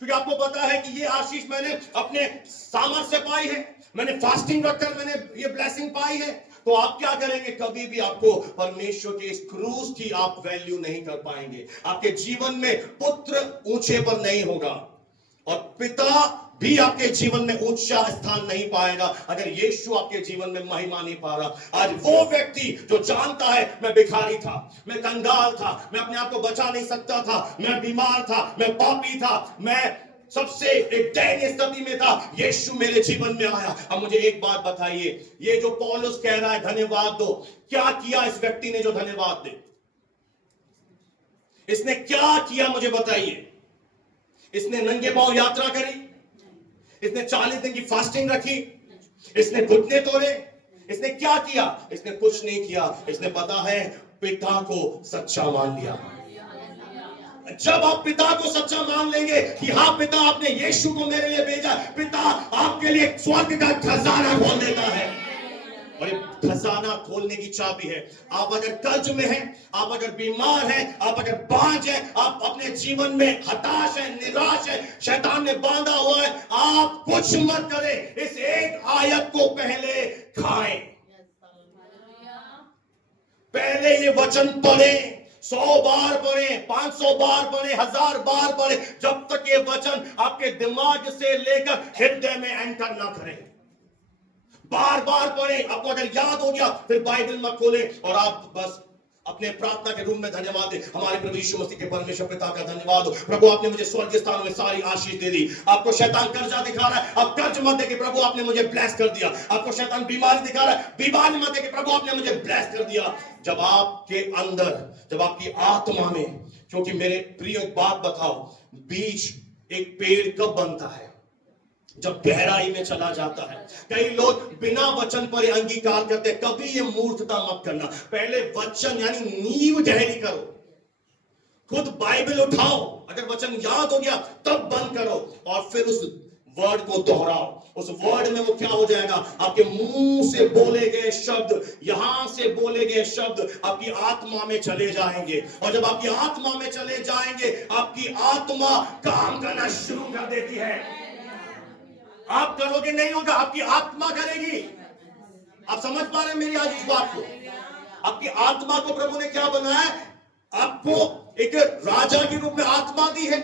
क्योंकि आपको पता है कि ये आशीष मैंने अपने सामर्थ्य से पाई है, मैंने फास्टिंग रखकर मैंने ये ब्लेसिंग पाई है। तो आप क्या करेंगे? कभी भी आपको परमेश्वर के इस क्रूज की आप वैल्यू नहीं कर पाएंगे। आपके जीवन में पुत्र ऊंचे पर नहीं होगा और पिता भी आपके जीवन में ऊंचा स्थान नहीं पाएगा अगर यीशु आपके जीवन में महिमा नहीं पा रहा। आज वो व्यक्ति जो जानता है मैं भिखारी था, मैं कंगाल था, मैं अपने आप को बचा नहीं सकता था, मैं बीमार था, मैं पापी था, मैं सबसे एक दयनीय स्थिति में था, यीशु मेरे जीवन में आया। अब मुझे एक बात बताइए, ये जो पौलुस कह रहा है धन्यवाद दो, क्या किया इस व्यक्ति ने जो धन्यवाद दे? इसने क्या किया मुझे बताइए? इसने नंगे पांव यात्रा करी? इसने 40 दिन की फास्टिंग रखी? इसने घुटने तोड़े? इसने क्या किया? इसने कुछ नहीं किया। इसने पता है पिता को सच्चा मान लिया। जब आप पिता को सच्चा मान लेंगे कि हाँ पिता आपने यीशु को मेरे लिए भेजा, पिता आपके लिए स्वर्ग का खजाना खोल देता है। और ये खजाना खोलने की चाबी है। आप अगर कर्ज में हैं, आप अगर बीमार हैं, आप अगर बांझ हैं, आप अपने जीवन में हताश हैं, निराश हैं, शैतान ने बांधा हुआ है, आप कुछ मत करें, इस एक आयत को पहले खाएं, पहले ये वचन पढ़ें, 100 बार पढ़े, 500 बार पढ़े, 1000 बार पढ़े, जब तक ये वचन आपके दिमाग से लेकर हृदय में एंटर ना करे। बार बार पढ़े, आपको अगर याद हो गया फिर बाइबल मत खोले और आप बस अपने प्रार्थना के रूम में धन्यवाद दे। हमारे प्रभु यीशु मसीह के परमेश्वर पिता का धन्यवाद हो, प्रभु आपने मुझे स्वर्गीय स्थानों में सारी आशीष दे दी। आपको शैतान कर्जा दिखा रहा है, अब कर्ज मत दे कि प्रभु आपने मुझे ब्लेस कर दिया। आपको शैतान बीमारी दिखा रहा है, बीमारी मत दे कि प्रभु आपने मुझे ब्लेस कर दिया। जब आपके अंदर, जब आपकी आत्मा में, क्योंकि मेरे प्रिय एक बात बताओ, बीज एक पेड़ कब बनता है? जब गहराई में चला जाता है। कई लोग बिना वचन पर अंगीकार करते हैं। कभी ये मूर्खता मत करना, पहले वचन यानी नींव गहरी करो, खुद बाइबल उठाओ, अगर वचन याद हो गया तब बंद करो और फिर उस वर्ड को दोहराओ। उस वर्ड में वो क्या हो जाएगा? आपके मुंह से बोले गए शब्द, यहां से बोले गए शब्द आपकी आत्मा में चले जाएंगे, और जब आपकी आत्मा में चले जाएंगे आपकी आत्मा काम करना शुरू कर देती है। आप करोगे नहीं होगा, आपकी आत्मा करेगी। आप समझ पा रहे हैं मेरी आज इस बात को? आपकी आत्मा को प्रभु ने क्या बनाया? आपको एक राजा के रूप में आत्मा दी है।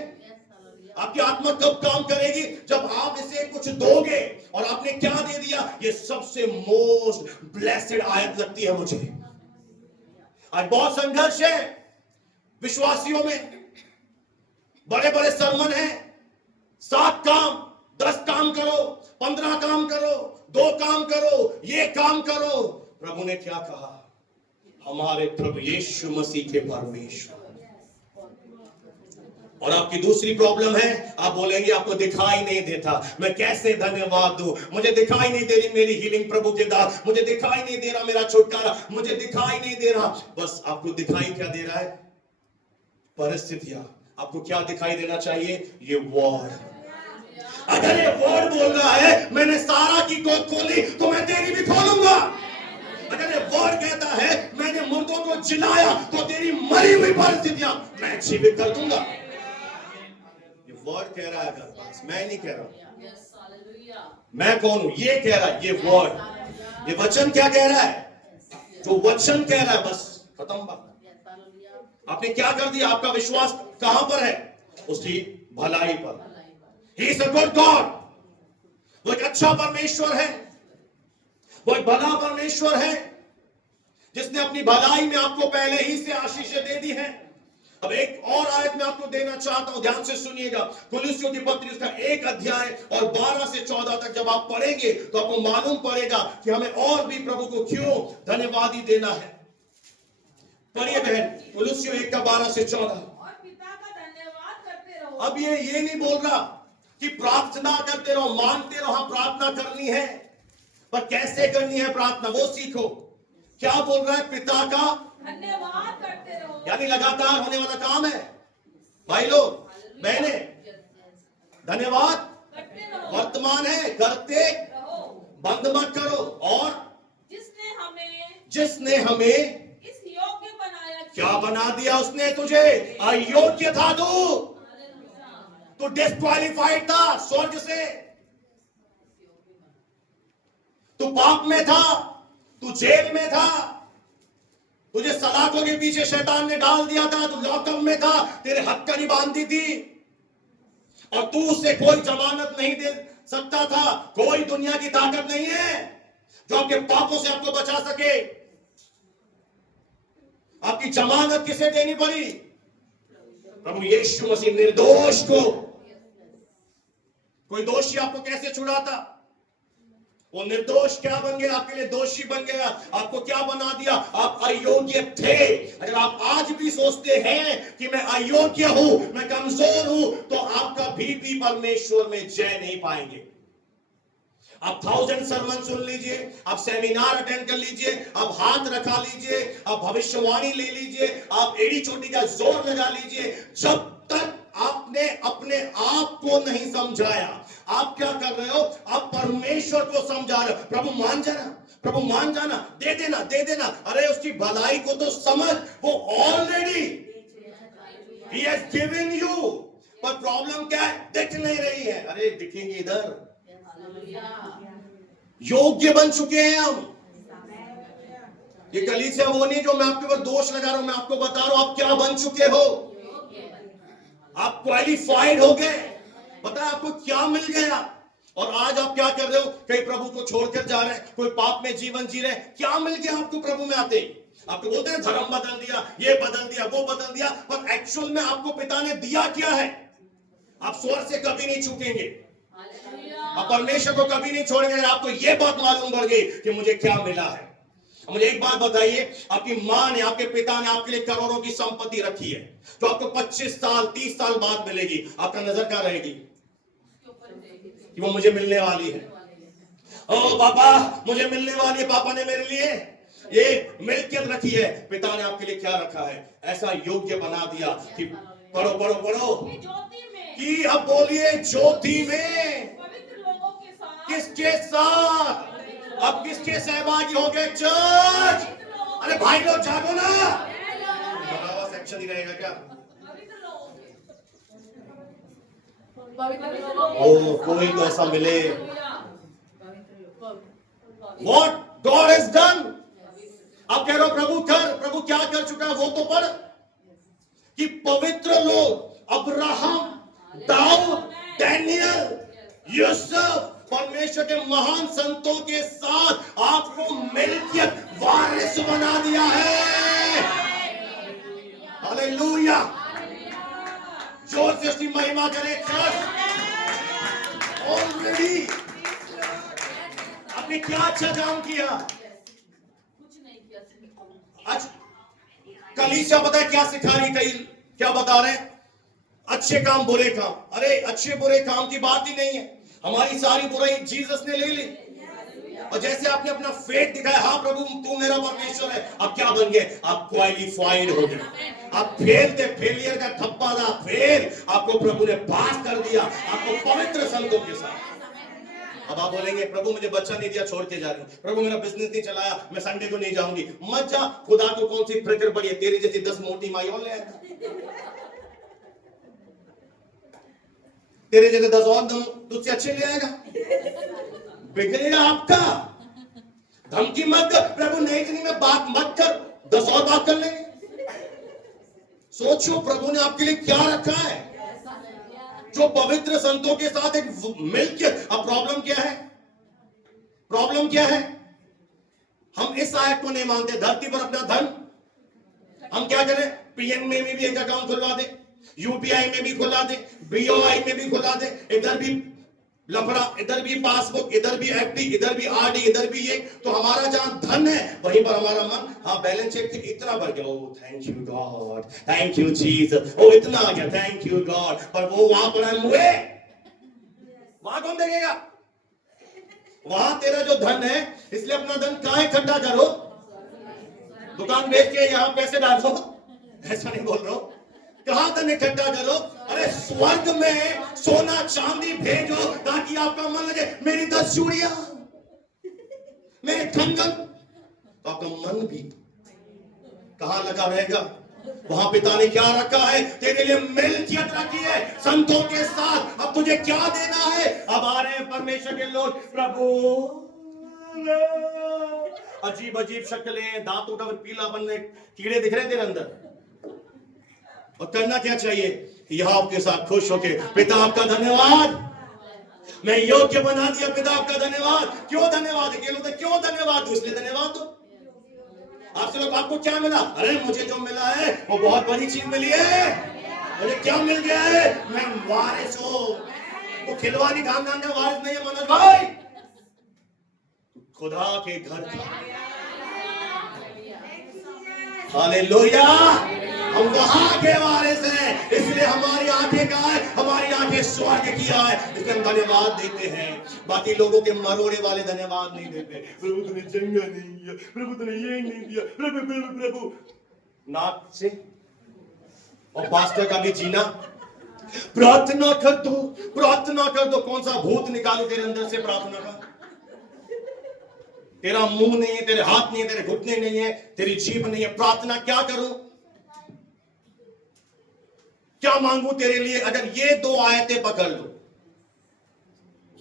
आपकी आत्मा कब काम करेगी? जब आप इसे कुछ दोगे। और आपने क्या दे दिया? ये सबसे मोस्ट ब्लेस्ड आयत लगती है मुझे। आज बहुत संघर्ष है विश्वासियों में, बड़े बड़े सरमन हैं, 7 काम, 10 काम करो, 15 काम करो, 2 काम करो, ये काम करो। प्रभु ने क्या कहा? हमारे प्रभु यीशु मसीह के परमेश्वर। और आपकी दूसरी प्रॉब्लम है, आप बोलेंगे आपको दिखाई नहीं देता, मैं कैसे धन्यवाद दूं? मुझे दिखाई नहीं दे रही मेरी हीलिंग प्रभु के दास, मुझे दिखाई नहीं दे रहा मेरा छुटकारा, मुझे दिखाई नहीं दे रहा। बस आपको दिखाई क्या दे रहा है? परिस्थितियां। आपको क्या दिखाई देना चाहिए? ये वर्ड। अगर ये वर्ड बोल रहा है मैंने सारा की गोद खोली तो मैं तेरी भी खोलूंगा। अगर ये वर्ड कहता है मैंने मुर्दों को जिलाया तो तेरी मरी हुई परिस्थितियां मैं जीवित कर दूंगा। ये वर्ड कह रहा है, अगर मैं नहीं कह रहा हूं। मैं कौन हूं? ये कह रहा है, ये वर्ड, ये वचन क्या कह रहा है? जो वचन कह रहा है, बस खत्म बात। आपने क्या कर दिया? आपका विश्वास कहां पर है? उसकी भलाई पर। He is a good God। वो एक अच्छा परमेश्वर है, वो एक भला परमेश्वर है जिसने अपनी भलाई में आपको पहले ही से आशीषें दे दी हैं। अब एक और आयत मैं आपको देना चाहता हूं, ध्यान से सुनिएगा। कुलुस्सियों की पत्री उसका 1 अध्याय और 12 से 14 तक जब आप पढ़ेंगे तो आपको मालूम पड़ेगा कि हमें और भी प्रभु को क्यों धन्यवाद देना है। पढ़िए बहन, कुलुस्सियों 1 का 12 से 14। और पिता का धन्यवाद करते रहो। अब ये नहीं बोल रहा कि प्रार्थना करते रहो, मांगते रहो। हाँ, प्रार्थना करनी है, पर कैसे करनी है प्रार्थना वो सीखो। क्या बोल रहा है? पिता का धन्यवाद करते रहो, यानी लगातार होने वाला काम है। भाई लोग, बहने, धन्यवाद करते रहो, वर्तमान है, करते रहो, बंद मत करो। और जिसने हमें इस योग्य बनाया, क्या बना दिया? उसने तुझे अयोग्य था, तू डिस्क्वालिफाइड था स्वर्ग से, तू पाप में था, तू जेल में था, तुझे सलाखों के पीछे शैतान ने डाल दिया था, तू लॉकअप में था, तेरे हथकड़ी बांधी थी और तू उससे कोई जमानत नहीं दे सकता था। कोई दुनिया की ताकत नहीं है जो आपके पापों से आपको बचा सके। आपकी जमानत किसे देनी पड़ी? प्रभु यीशु मसीह निर्दोष को। कोई दोषी आपको कैसे छुड़ाता? वो निर्दोष क्या बन गया? आपके लिए दोषी बन गया। आपको क्या बना दिया? आप अयोग्य थे। अगर आप आज भी सोचते हैं कि मैं अयोग्य हूं, मैं कमजोर हूं, तो आप कभी भी परमेश्वर में जय नहीं पाएंगे। आप 1000 सरमन सुन लीजिए, आप सेमिनार अटेंड कर लीजिए, आप हाथ रखा लीजिए, आप भविष्यवाणी ले लीजिए, आप एड़ी चोटी का जोर लगा लीजिए, जब तक आपने अपने आप को नहीं समझाया। आप क्या कर रहे हो? आप परमेश्वर को समझा रहे हो। प्रभु मान जाना, प्रभु मान जाना, दे देना, दे देना। अरे उसकी भलाई को तो समझ, वो already He has given you। पर प्रॉब्लम क्या है? दिख नहीं रही है। अरे दिखेंगे इधर। योग्य बन चुके हैं हम, ये कलीसिया वो नहीं जो मैं आपके ऊपर दोष लगा रहा हूं, मैं आपको बता रहा हूं आप क्या बन चुके हो। आप क्वालिफाइड हो गए, पता है आपको क्या मिल गया। और आज आप क्या कर रहे हो, कई प्रभु को छोड़कर जा रहे हैं, कोई पाप में जीवन जी रहे हैं। क्या मिल गया आपको प्रभु में आते ही? आपको बोलते हैं धर्म बदल दिया, ये बदल दिया, वो बदल दिया, पर एक्चुअल में आपको पिता ने दिया क्या है? आप स्वर्ग से कभी नहीं छूटेंगे, आप परमेश्वर को कभी नहीं छोड़ेंगे। आपको ये बात मालूम पड़ गई कि मुझे क्या मिला है। मुझे एक बात बताइए, आपकी मां ने, आपके पिता ने आपके लिए करोड़ों की संपत्ति रखी है, जो आपको 25 साल 30 साल बाद मिलेगी। आपका नजर क्या रहेगी कि वो मुझे मिलने वाली है। ओ पापा मुझे मिलने वाली है, पापा ने मेरे लिए ये मिल्कियत रखी है। पिता ने आपके लिए क्या रखा है? ऐसा योग्य बना दिया कि पढ़ो पढ़ो पढ़ो कि अब बोलिए ज्योति में पवित्र लोगों के साथ, किसके साथ? अब किसके सहभागी हो गए? चर्च। अरे भाई लोग जागो ना, सेक्शन ही रहेगा क्या? ओ कोई तो ऐसा मिले। What God has done। अब कह रहे हो प्रभु कर, प्रभु क्या कर चुका है वो तो पढ़। कि पवित्र लोग अब्राहम, दाऊद, डैनियल, यूसुफ, परमेश्वर के महान संतों के साथ आपको मिल्कियत वारिस बना दिया है। हालेलुया, जोर से उसकी महिमा करें चर्च। ऑलरेडी आपने क्या अच्छा काम किया। कुछ नहीं किया। आज कलीसिया पता है क्या सिखा रही, कई क्या बता रहे हैं? अच्छे काम बुरे काम। अरे अच्छे बुरे काम की बात ही नहीं है, हमारी सारी बुराई जीसस ने ले ली। और जैसे आपने अपना फेथ दिखाया, हाँ प्रभु तू मेरा परमेश्वर है, अब क्या बन गए? आप क्वालिफाइड हो गए। आप फेल थे, फेलियर का ठप्पा था, फेल। आपको प्रभु ने पास कर दिया, आपको पवित्र संतों के साथ। अब आप बोलेंगे प्रभु मुझे बच्चा नहीं दिया, छोड़ के जा रही हूं, प्रभु मेरा बिजनेस नहीं चलाया, मैं संडे को नहीं जाऊंगी। मत जा, खुदा को कौन सी फिक्र पड़ी है? तेरी जैसी 10 मोटी माई और ले आएगा, तेरे जैसे 10 और दम तुझसे अच्छे ले आएगा। बिगड़ेगा आपका। धमकी मत कर, प्रभु नहीं इतनी में बात मत कर, 10 और बात कर लेंगे। सोचो प्रभु ने आपके लिए क्या रखा है, जो पवित्र संतों के साथ एक मिल्कियत। अब प्रॉब्लम क्या है? प्रॉब्लम क्या है? हम इस आयत को नहीं मानते, धरती पर अपना धन हम क्या करें? पीएनबी में भी एक अकाउंट खुलवा दे, यूपीआई में भी खुला दे, बीओआई में भी खुला दे, इधर भी लफड़ा, इधर भी पासबुक, इधर भी एफडी, इधर भी आरडी, इधर भी ये। तो हमारा जहां धन है वहीं पर हमारा मन, हाँ बैलेंस चेक इतना बढ़ गया, oh thank you God, thank you Jesus, oh इतना आ गया, थैंक यू गॉड। पर वो वहां पर हम हुए, वहां कौन देखेगा? वहां तेरा जो धन है, इसलिए अपना धन कहां इकट्ठा करो? दुकान बेच के यहां पैसे डालो, ऐसा नहीं बोल रहा हूं। कहां धन इकट्ठा करो? अरे स्वर्ग में सोना चांदी भेजो, ताकि आपका मन लगे मेरी 10 चूड़ियां, मेरे कंगन। तो आपका मन भी कहां लगा रहेगा? वहां पिता ने क्या रखा है? तेरे लिए मिल्कियत रखी है संतों के साथ। अब तुझे क्या देना है? अब आ रहे हैं परमेश्वर के लोग, प्रभु अजीब अजीब शक्लें, दांतों का पीला बनने, कीड़े दिख रहे तेरे अंदर। और करना क्या चाहिए? यहां आपके साथ खुश होके, पिता आपका धन्यवाद, मैं योग्य बना दिया, पिता आपका धन्यवाद। क्यों धन्यवाद? क्यों धन्यवाद दो? इसलिए धन्यवाद दो। आपसे लोग आपको क्या मिला? अरे मुझे जो मिला है वो बहुत बड़ी चीज मिली है। मुझे क्या मिल गया है? मैं वारिस हूं। वो खिलवाड़ी खानदान का वारिस नहीं है मनोज भाई, खुदा के घर का। हालेलुया, हम वहां के वारिस हैं, इसलिए हमारी आंखें कहां है? हमारी आंखें स्वर्ग की है, इसलिए हम धन्यवाद देते हैं। बाकी लोगों के मरोड़े वाले धन्यवाद नहीं देते। प्रभु तूने चंगा नहीं किया, प्रभु तूने ये नहीं दिया, प्रभु प्रभु प्रभु। नाक से और पास्टर का भी जीना, प्रार्थना कर दो, प्रार्थना कर दो। कौन सा भूत निकालू तेरे अंदर से प्रार्थना का? तेरा मुंह नहीं है, तेरे हाथ नहीं है, तेरे घुटने नहीं है, तेरी जीभ नहीं है, प्रार्थना क्या करूं? क्या मांगू तेरे लिए? अगर ये 2 आयतें पकड़ लो,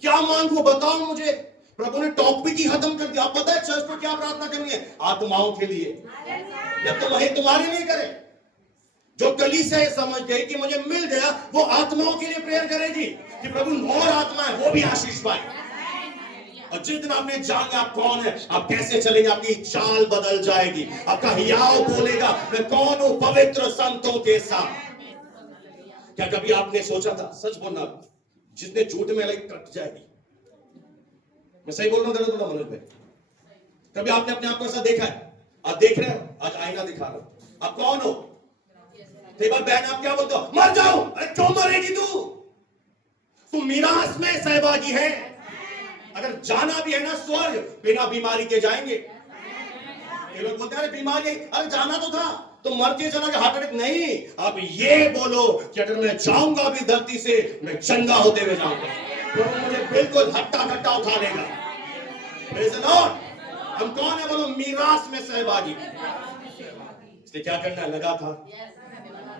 क्या मांगू बताओ मुझे? प्रभु ने टॉपिक ही खत्म कर दिया। आप पता है चर्च पर क्या प्रार्थना करनी है? आत्माओं के लिए। जब तो वही तुम्हारे लिए करे। जो कलीसिया ये समझ गई कि मुझे मिल गया, वो आत्माओं के लिए प्रेयर करेगी कि प्रभु और आत्मा है वो भी आशीष पाए। और जितना आपने जान लिया आप कौन है, आप कैसे चलेंगे, आपकी चाल बदल जाएगी। आपका हियाव बोलेगा मैं कौन हूं पवित्र संतों के साथ। क्या कभी आपने सोचा था, सच बोलना, जितने झूठ में लगी कट जाएगी? मैं सही बोल रहा हूं गलत बोल रहा हूं मनोज भाई? कभी आपने अपने आप को ऐसा देखा है? आप देख रहे हो, आज आईना दिखा रहा हूं, आप कौन हो? कई बार बहन आप क्या बोलते हो? मर जाओ। अरे क्यों मरेगी तू मीरास में सहभागी है। अगर जाना भी है ना स्वर्ग, बिना बीमारी के जाएंगे। ये लोग बोलते हैं बीमारी, अरे जाना तो था तो मर के चला गया, हार्ट अटैक नहीं। आप ये बोलो कि अगर मैं जाऊंगा भी धरती से, मैं चंगा होते हुए जाऊंगा, तो मुझे बिल्कुल हट्टा कट्टा उठा लेगा। Praise the Lord. हम कौन है बोलो? मीरास में सहभागी। इसलिए क्या करना है? लगा था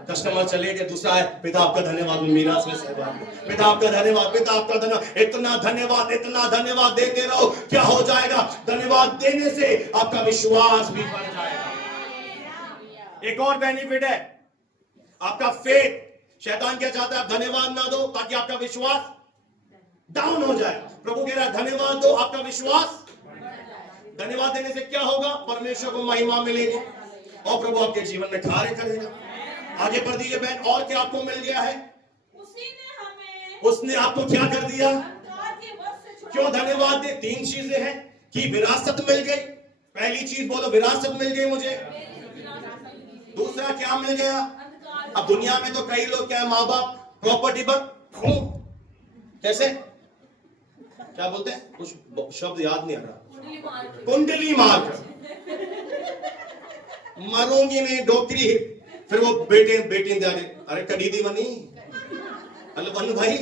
कस्टमर चले गए। दूसरा है पिता आपका धन्यवाद, मीरास में सहभागी। पिता आपका धन्यवाद, पिता आपका धन्यवाद, इतना धन्यवाद, इतना धन्यवाद देते रहो। क्या हो जाएगा? धन्यवाद देने से आपका विश्वास भी बढ़ जाएगा। एक और बेनिफिट है आपका फेथ। शैतान क्या चाहता है? आप धन्यवाद ना दो ताकि आपका विश्वास डाउन हो जाए। प्रभु कह रहा है धन्यवाद दो, आपका विश्वास। धन्यवाद देने से क्या होगा? परमेश्वर को महिमा मिलेगी और प्रभु आपके जीवन में कार्य करेगा। आगे बढ़ दीजिए बहन। और क्या आपको मिल गया है? उसने आपको क्या कर दिया? क्यों धन्यवाद दे? 3 चीजें हैं कि विरासत मिल गई। पहली चीज बोलो, विरासत मिल गई मुझे। दूसरा क्या मिल गया? अब दुनिया में तो कई लोग क्या है, माँ बाप प्रॉपर्टी पर कैसे क्या बोलते हैं, कुछ शब्द याद नहीं आ रहा, कुंडली मार कर मरूंगी नहीं डोकरी। फिर वो बेटे जाके अरे कड़ी दी मनी, अरे वन भाई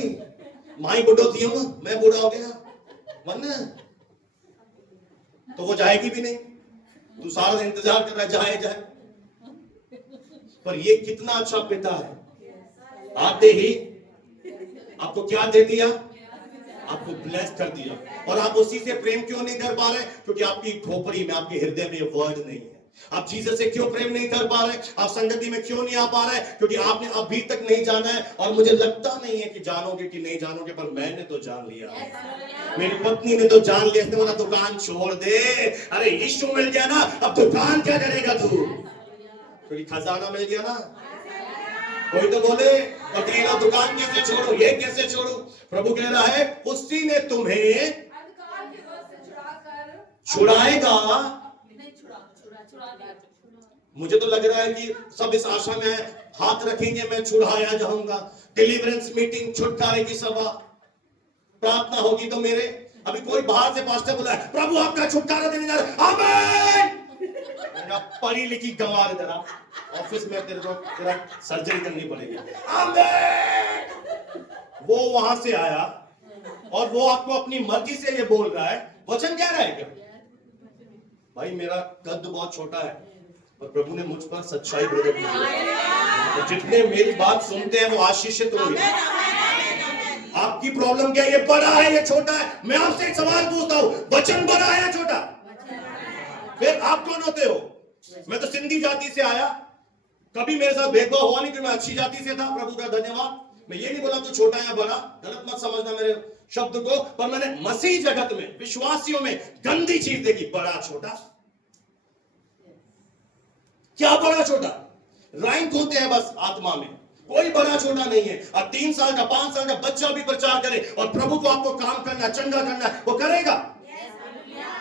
माई बुढ़ो थी हम, मैं बूढ़ा हो गया वन, तो वो जाएगी भी नहीं। तू सारा दिन इंतजार कर रहा है जाए जाए। पर ये कितना अच्छा पिता है, आते ही आपको क्या दे दिया? आपको ब्लेस कर दिया। और आप उसी से प्रेम क्यों नहीं कर पा रहे? क्योंकि आपकी खोपड़ी में, आपके हृदय में वर्ड नहीं है। आप जीसस से क्यों प्रेम नहीं कर पा रहे? आप संगति में क्यों नहीं आ पा रहे? क्योंकि आपने अभी तक नहीं जाना है। और मुझे लगता नहीं है कि जानोगे कि नहीं जानोगे, पर मैंने तो जान लिया। मेरी पत्नी ने तो जान लिया। इसने बोला दुकान छोड़ दे। अरे यीशु मिल गया ना, अब दुकान क्या करेगा तू? क्योंकि खजाना मिल गया ना। कोई तो बोले अकेला दुकान कैसे छोड़ो, ये कैसे छोड़ो? प्रभु कह रहा है उसी ने तुम्हें छुड़ाएगा। मुझे तो लग रहा है कि सब इस आशा में है, हाथ रखेंगे मैं छुड़ाया जाऊंगा। डिलीवरेंस मीटिंग, छुटकारे की सभा, प्रार्थना होगी तो मेरे। अभी कोई बाहर से पास्टर बोला है प्रभु आपका छुटकारा देने जा रहा है, आमीन। पढ़ी लिखी गंवार जरा, ऑफिस में तेरे को तेरा सर्जरी करनी पड़ेगी, आमीन। वो वहां से आया और वो आपको अपनी मर्जी से ये बोल रहा है। वचन क्या रहेगा? भाई मेरा कद बहुत छोटा है और प्रभु ने मुझ पर सच्चाई प्रकट की है, तो जितने मेरी बात सुनते हैं वो आशीषित होंगे। आपकी प्रॉब्लम क्या है? ये बड़ा है ये छोटा है? मैं आपसे एक सवाल पूछता हूं, वचन बड़ा है या छोटा? फिर आप कौन होते हो? मैं तो सिंधी जाति से आया, कभी मेरे साथ भेदभाव हुआ नहीं कि मैं अच्छी जाति से था। प्रभु का धन्यवाद। मैं ये नहीं बोला तू छोटा या बड़ा, गलत मत समझना मेरे शब्द को। पर मैंने मसीह जगत में, विश्वासियों में गंदी चीज देखी। बड़ा छोटा क्या? बड़ा छोटा रैंक होते हैं बस आत्मा में, कोई बड़ा छोटा नहीं है। अब 3 साल का 5 साल का बच्चा भी प्रचार करे और प्रभु को आपको काम करना, चंगा करना, वो करेगा।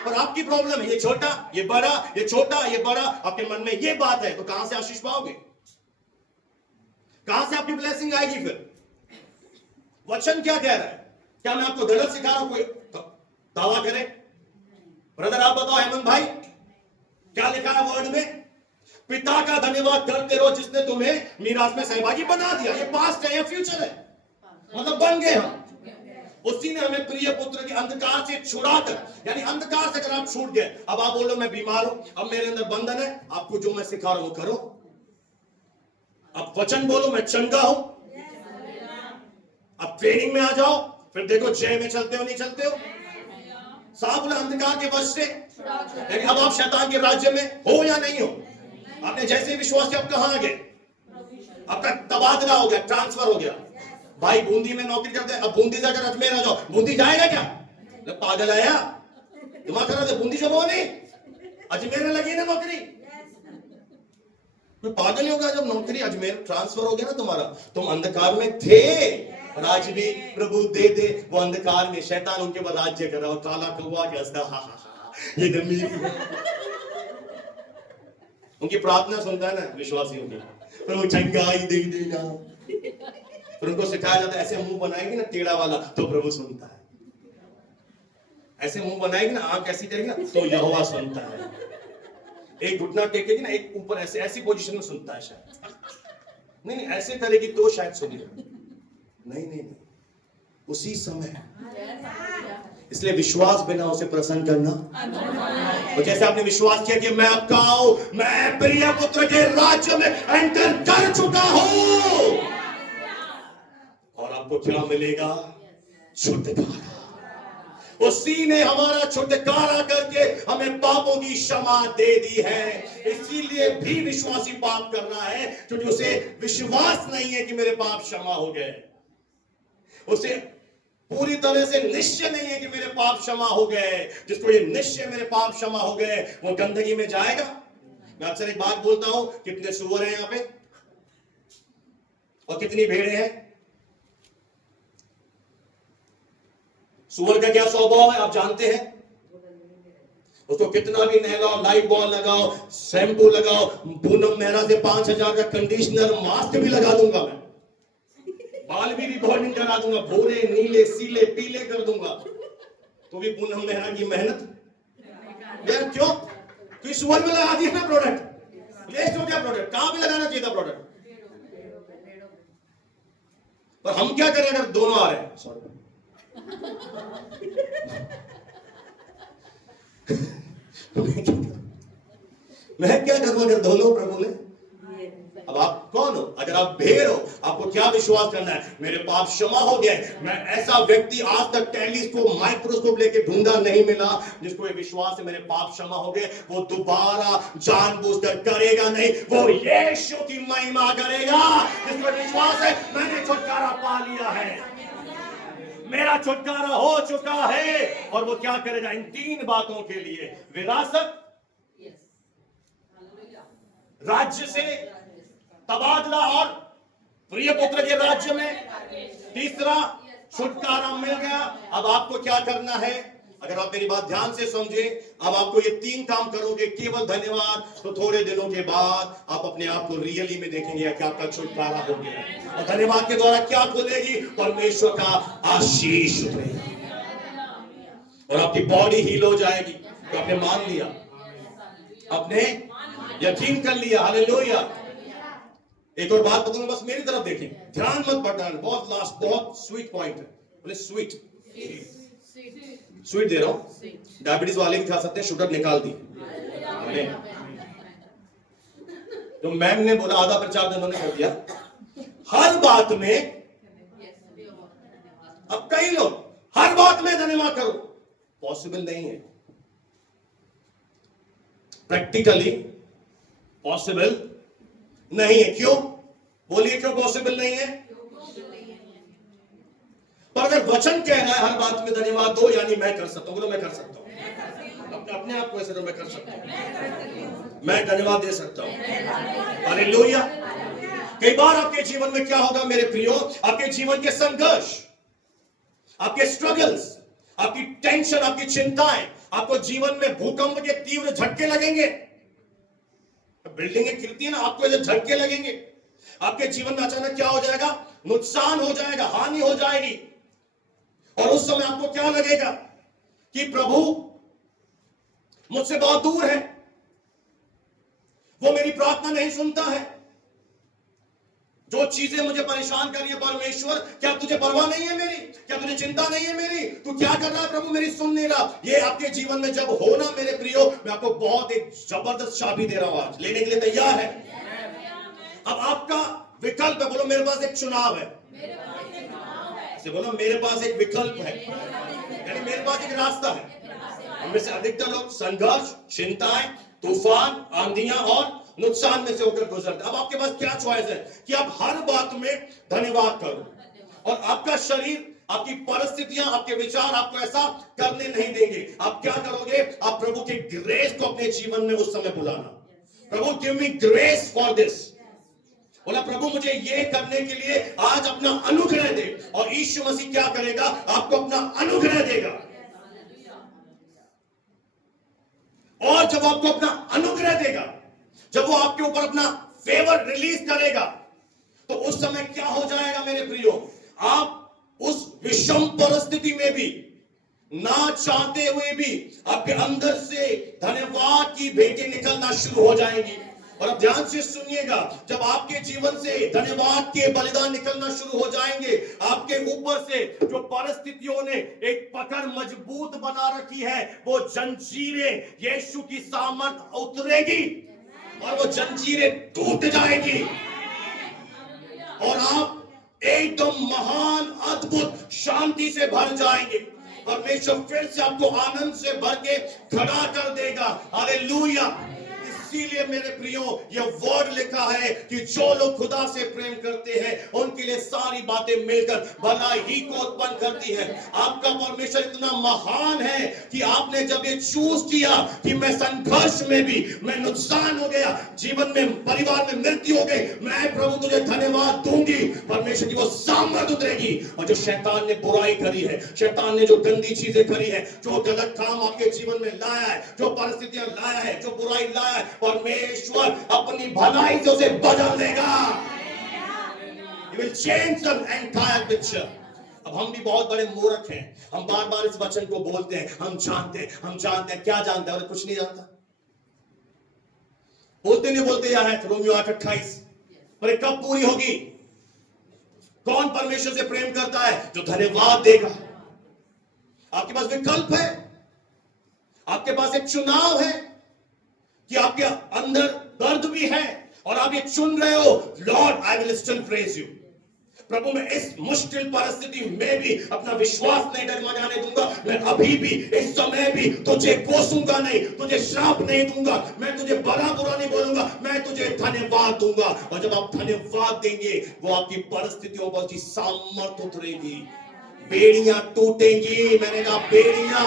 पर आपकी प्रॉब्लम है ये छोटा ये बड़ा, ये छोटा ये बड़ा। आपके मन में ये बात है तो कहां से आशीष पाओगे? कहां से आपकी ब्लेसिंग आएगी? फिर वचन क्या कह रहा है? क्या मैं आपको गलत सिखा रहा हूं? कोई दावा करे? ब्रदर आप बताओ, हेमंत भाई क्या लिखा है वर्ड में? पिता का धन्यवाद करते रहो जिसने तुम्हें मीरास में सहभागी बना दिया। ये पास्ट है या फ्यूचर है? मतलब बन गए हम। उसी ने हमें प्रिय पुत्र के अंधकार से छुड़ाकर, यानी अंधकार से अगर आप छूट गए, अब आप बोलो मैं बीमार हूं, अब मेरे अंदर बंधन है, आपको जो मैं सिखा रहा हूं करो। अब वचन बोलो मैं चंगा हूं। अब ट्रेनिंग में आ जाओ, फिर देखो जय में चलते हो नहीं चलते हो। साफ बोला अंधकार के वश से, लेकिन अब आप शैतान के राज्य में हो या नहीं हो। आपने जैसे ही विश्वास किया, आप कहां आ गए? आपका तबादला हो गया, ट्रांसफर हो गया। भाई बूंदी में नौकरी करते हैं, अब बूंदी से अगर अजमेर आ जाओ, बूंदी जाएगा क्या? पागल आया दिमाग खराब है। बूंदी से वो नहीं, अजमेर में लगी ना नौकरी। तो पागल ही होगा जब नौकरी अजमेर ट्रांसफर हो गया ना तुम्हारा। तुम अंधकार में थे और आज भी प्रभु दे दे वो अंधकार में शैतान उनके बाद राज्य कर रहा हो। काला कौवा के हंसता, हा हा हा, ये गंदी उनकी प्रार्थना सुनता है ना विश्वासियों की, प्रभु चंगाई दे देना। फिर उनको सिखाया जाता है ऐसे मुंह बनाएगी ना टेढ़ा वाला तो प्रभु सुनता है, ऐसे मुंह बनाएगी ना आंख ऐसी करेगी ना तो यहोवा सुनता है, एक घुटना टेकेगी ना एक ऊपर ऐसे ऐसी पोजीशन में सुनता है शायद, नहीं नहीं ऐसे करेगी तो शायद सुनेगा, नहीं नहीं नहीं उसी समय। इसलिए विश्वास बिना उसे प्रसन्न करना। और जैसे आपने विश्वास किया कि मैं आपका हूं, मैं प्रिय पुत्र के राज्य में एंटर कर चुका हूं, और आपको क्या मिलेगा? छुटकारा। उसी ने हमारा छुटकारा करके हमें पापों की क्षमा दे दी है। इसीलिए भी विश्वासी पाप कर रहा है क्योंकि उसे विश्वास नहीं है कि मेरे पाप क्षमा हो गए। उसे पूरी तरह से निश्चय नहीं है कि मेरे पाप क्षमा हो गए। जिसको ये निश्चय मेरे पाप क्षमा हो गए वो गंदगी में जाएगा। मैं अक्सर एक बात बोलता हूं, कितने सूअर हैं यहां पे और कितनी भेड़ें हैं? सूअर का क्या स्वभाव है आप जानते हैं? उसको कितना भी नहलाओ, लाइफ बॉल लगाओ, शैम्पू लगाओ, पूनम मेहरा से 5000 का कंडीशनर मास्क भी लगा दूंगा मैं, बाल भी रिबॉर्डिंग करा दूंगा, भूरे नीले सीले पीले कर दूंगा, तो भी पूनम मेहरा की मेहनत यार क्यों? क्योंकि सुअर में लगा दिया ना प्रोडक्ट, वेस्ट हो गया प्रोडक्ट। कहां भी लगाना चाहिए था प्रोडक्ट? पर हम क्या करें अगर दोनों आ रहे हैं? सॉरी मैं क्या करूं अगर दोनों प्रभु ने? अब आप कौन हो? अगर आप भेड़ हो आपको क्या विश्वास करना है? मेरे पाप क्षमा हो गए। मैं ऐसा व्यक्ति आज तक टेलीस्कोप माइक्रोस्कोप लेके ढूंढा नहीं मिला जिसको ये विश्वास है मेरे पाप क्षमा हो गए। वो दोबारा जानबूझकर करेगा नहीं, वो यीशु की महिमा करेगा। जिसको विश्वास है मैंने छुटकारा पा लिया है, मेरा छुटकारा हो चुका है। और वो क्या करेगा इन 3 बातों के लिए? विरासत, राज्य से तबादला और प्रिय पुत्र के राज्य में। तीसरा छुटकारा मिल गया। अब आपको क्या करना है? अगर आप मेरी बात ध्यान से समझे, अब आपको ये 3 काम करोगे केवल धन्यवाद, तो थोड़े दिनों के बाद आप अपने आप को रियली में देखेंगे कि आपका छुटकारा हो गया। और धन्यवाद के द्वारा क्या खुलेगी? परमेश्वर का आशीष उतरेगा और आपकी बॉडी हील हो जाएगी। तो आपने मान लिया, आपने यकीन कर लिया। हालेलुया। एक और बात बताऊंगा, बस मेरी तरफ देखें, ध्यान मत भटकाना। बहुत लास्ट बहुत स्वीट पॉइंट है। बोले स्वीट स्वीट दे रहा हूं। डायबिटीज वाले भी खा सकते हैं, शुगर निकाल दी। तो मैम ने बोला, आधा प्रचार उन्होंने कर दिया हर बात में। अब कई लोग हर बात में धन्यवाद करो, पॉसिबल नहीं है, प्रैक्टिकली पॉसिबल नहीं है। क्यों? बोलिए क्यों पॉसिबल नहीं है? पर अगर वचन कह रहा है हर बात में धन्यवाद दो, यानी मैं कर सकता हूं। बोलो मैं कर सकता हूं। अपने आप को ऐसे तो मैं कर सकता हूं, मैं धन्यवाद दे सकता हूं। हालेलुया। कई बार आपके जीवन में क्या होगा मेरे प्रियो? आपके जीवन के संघर्ष, आपके स्ट्रगल्स, आपकी टेंशन, आपकी चिंताएं, आपको जीवन में भूकंप के तीव्र झटके लगेंगे। बिल्डिंगें गिरती है ना, आपको ऐसे झटके लगेंगे। आपके जीवन में अचानक क्या हो जाएगा? नुकसान हो जाएगा, हानि हो जाएगी। और उस समय आपको क्या लगेगा कि प्रभु मुझसे बहुत दूर है, वो मेरी प्रार्थना नहीं सुनता है। जो चीजें मुझे परेशान कर रही है, परमेश्वर क्या तुझे परवाह नहीं है मेरी? क्या तुझे चिंता नहीं है मेरी? तू क्या कर रहा है प्रभु? मेरी सुन नहीं रहा। ये आपके जीवन में जब हो ना मेरे प्रियो, मैं आपको बहुत एक जबरदस्त चाबी दे रहा हूं, आज लेने के लिए तैयार है? अब आपका विकल्प है। बोलो मेरे पास एक चुनाव है। बोलो मेरे पास एक विकल्प है, यानी मेरे पास एक रास्ता है। इनमें से अधिकतर लोग संघर्ष, चिंताएं, तूफान, आंधियां और नुकसान में से होकर गुजरते। अब आपके पास क्या चॉइस है कि आप हर बात में धन्यवाद करो और आपका शरीर, आपकी परिस्थितियां, आपके विचार आपको ऐसा करने नहीं देंगे। आप क्या करोगे? आप प्रभु के ग्रेस को अपने जीवन में उस समय बुलाना। प्रभु give me grace for this. बोला प्रभु मुझे ये करने के लिए आज अपना अनुग्रह दे। और यीशु मसीह क्या करेगा? आपको अपना अनुग्रह देगा। और जब आपको अपना अनुग्रह देगा, जब वो आपके ऊपर अपना फेवर रिलीज करेगा, तो उस समय क्या हो जाएगा मेरे प्रियो? आप उस विषम परिस्थिति में भी, ना चाहते हुए भी, आपके अंदर से धन्यवाद की भेंटें निकलना शुरू हो जाएंगी। और अब ध्यान से सुनिएगा, जब आपके जीवन से धन्यवाद के बलिदान निकलना शुरू हो जाएंगे, आपके ऊपर से जो परिस्थितियों ने एक पकड़ मजबूत बना रखी है, वो जंजीरें यीशु की सामर्थ उतरेगी और वो जंजीरें टूट जाएगी और आप एकदम महान अद्भुत शांति से भर जाएंगे। परमेश्वर फिर से आपको आनंद से भर के खड़ा कर देगा। हालेलुया। इसीलिए मेरे प्रियो, यह वर्ड लिखा है कि जो लोग खुदा से प्रेम करते हैं उनके लिए सारी बातें मिलकर भलाई को उत्पन्न करती है। आपका परमेश्वर इतना महान है कि आपने जब ये चूज किया कि मैं संघर्ष में भी, मैं नुकसान हो गया, जीवन में, परिवार में मृत्यु हो गई, मैं प्रभु तुझे धन्यवाद दूंगी, परमेश्वर की वो सामर्थ उतरेगी। और जो शैतान ने बुराई करी है, शैतान ने जो गंदी चीजें करी है, जो गलत काम आपके जीवन में लाया है, जो परिस्थितियां लाया है, जो बुराई लाया है, परमेश्वर अपनी भलाई से उसे बदल देगा। He will change the entire picture। अब हम भी बहुत बड़े मूर्ख हैं, हम बार बार इस वचन को बोलते हैं, हम जानते हैं। क्या जानते हैं? और कुछ नहीं जानता। बोलते यह है रोमियो 8:28, पर ये कब पूरी होगी? कौन परमेश्वर से प्रेम करता है? जो धन्यवाद देगा। आपके पास विकल्प है, आपके पास एक चुनाव है कि आपके अंदर दर्द भी है और आप ये चुन रहे हो, Lord I will still praise you. प्रभु मैं इस मुश्किल परिस्थिति में भी अपना विश्वास नहीं डगमगाने दूंगा। मैं अभी भी, इस समय भी तुझे कोसूंगा नहीं, तुझे श्राप नहीं दूंगा, मैं तुझे बुरा नहीं बोलूंगा, मैं तुझे धन्यवाद दूंगा। और जब आप धन्यवाद देंगे, वो आपकी परिस्थितियों पर की सामर्थ उतरेगी, बेड़ियां टूटेंगी। मैंने कहा बेड़ियां।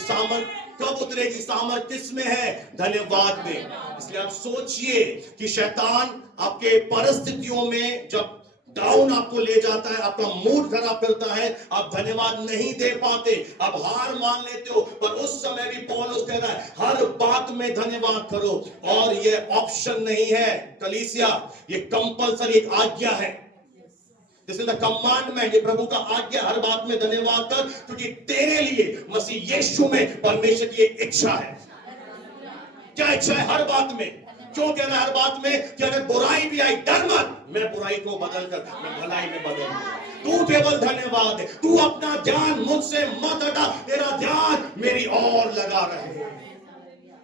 सामर्थ कब उतरेगी? सामर्थ किस में है? धन्यवाद में। इसलिए आप सोचिए कि शैतान आपके परिस्थितियों में जब डाउन आपको ले जाता है, आपका मूड खराब करता है, आप धन्यवाद नहीं दे पाते, आप हार मान लेते हो, पर उस समय भी पौलुस कह रहा है हर बात में धन्यवाद करो। और ये ऑप्शन नहीं है कलीसिया, ये कंपल्सरी एक आज्ञा है। This is the commandment. ये प्रभु का आज्ञा, हर बात में धन्यवाद कर, क्योंकि तेरे लिए मसीह यीशु में परमेश्वर की एक इच्छा है। क्या इच्छा है? हर बात में। क्यों कह रहा है हर बात में? कि अगर बुराई भी आई, डर मत, मैं बुराई को बदल कर मैं भलाई में बदल दूं। तू केवल धन्यवाद दे, तू अपना ध्यान मुझसे मत हटा, तेरा ध्यान मेरी ओर लगा रहे,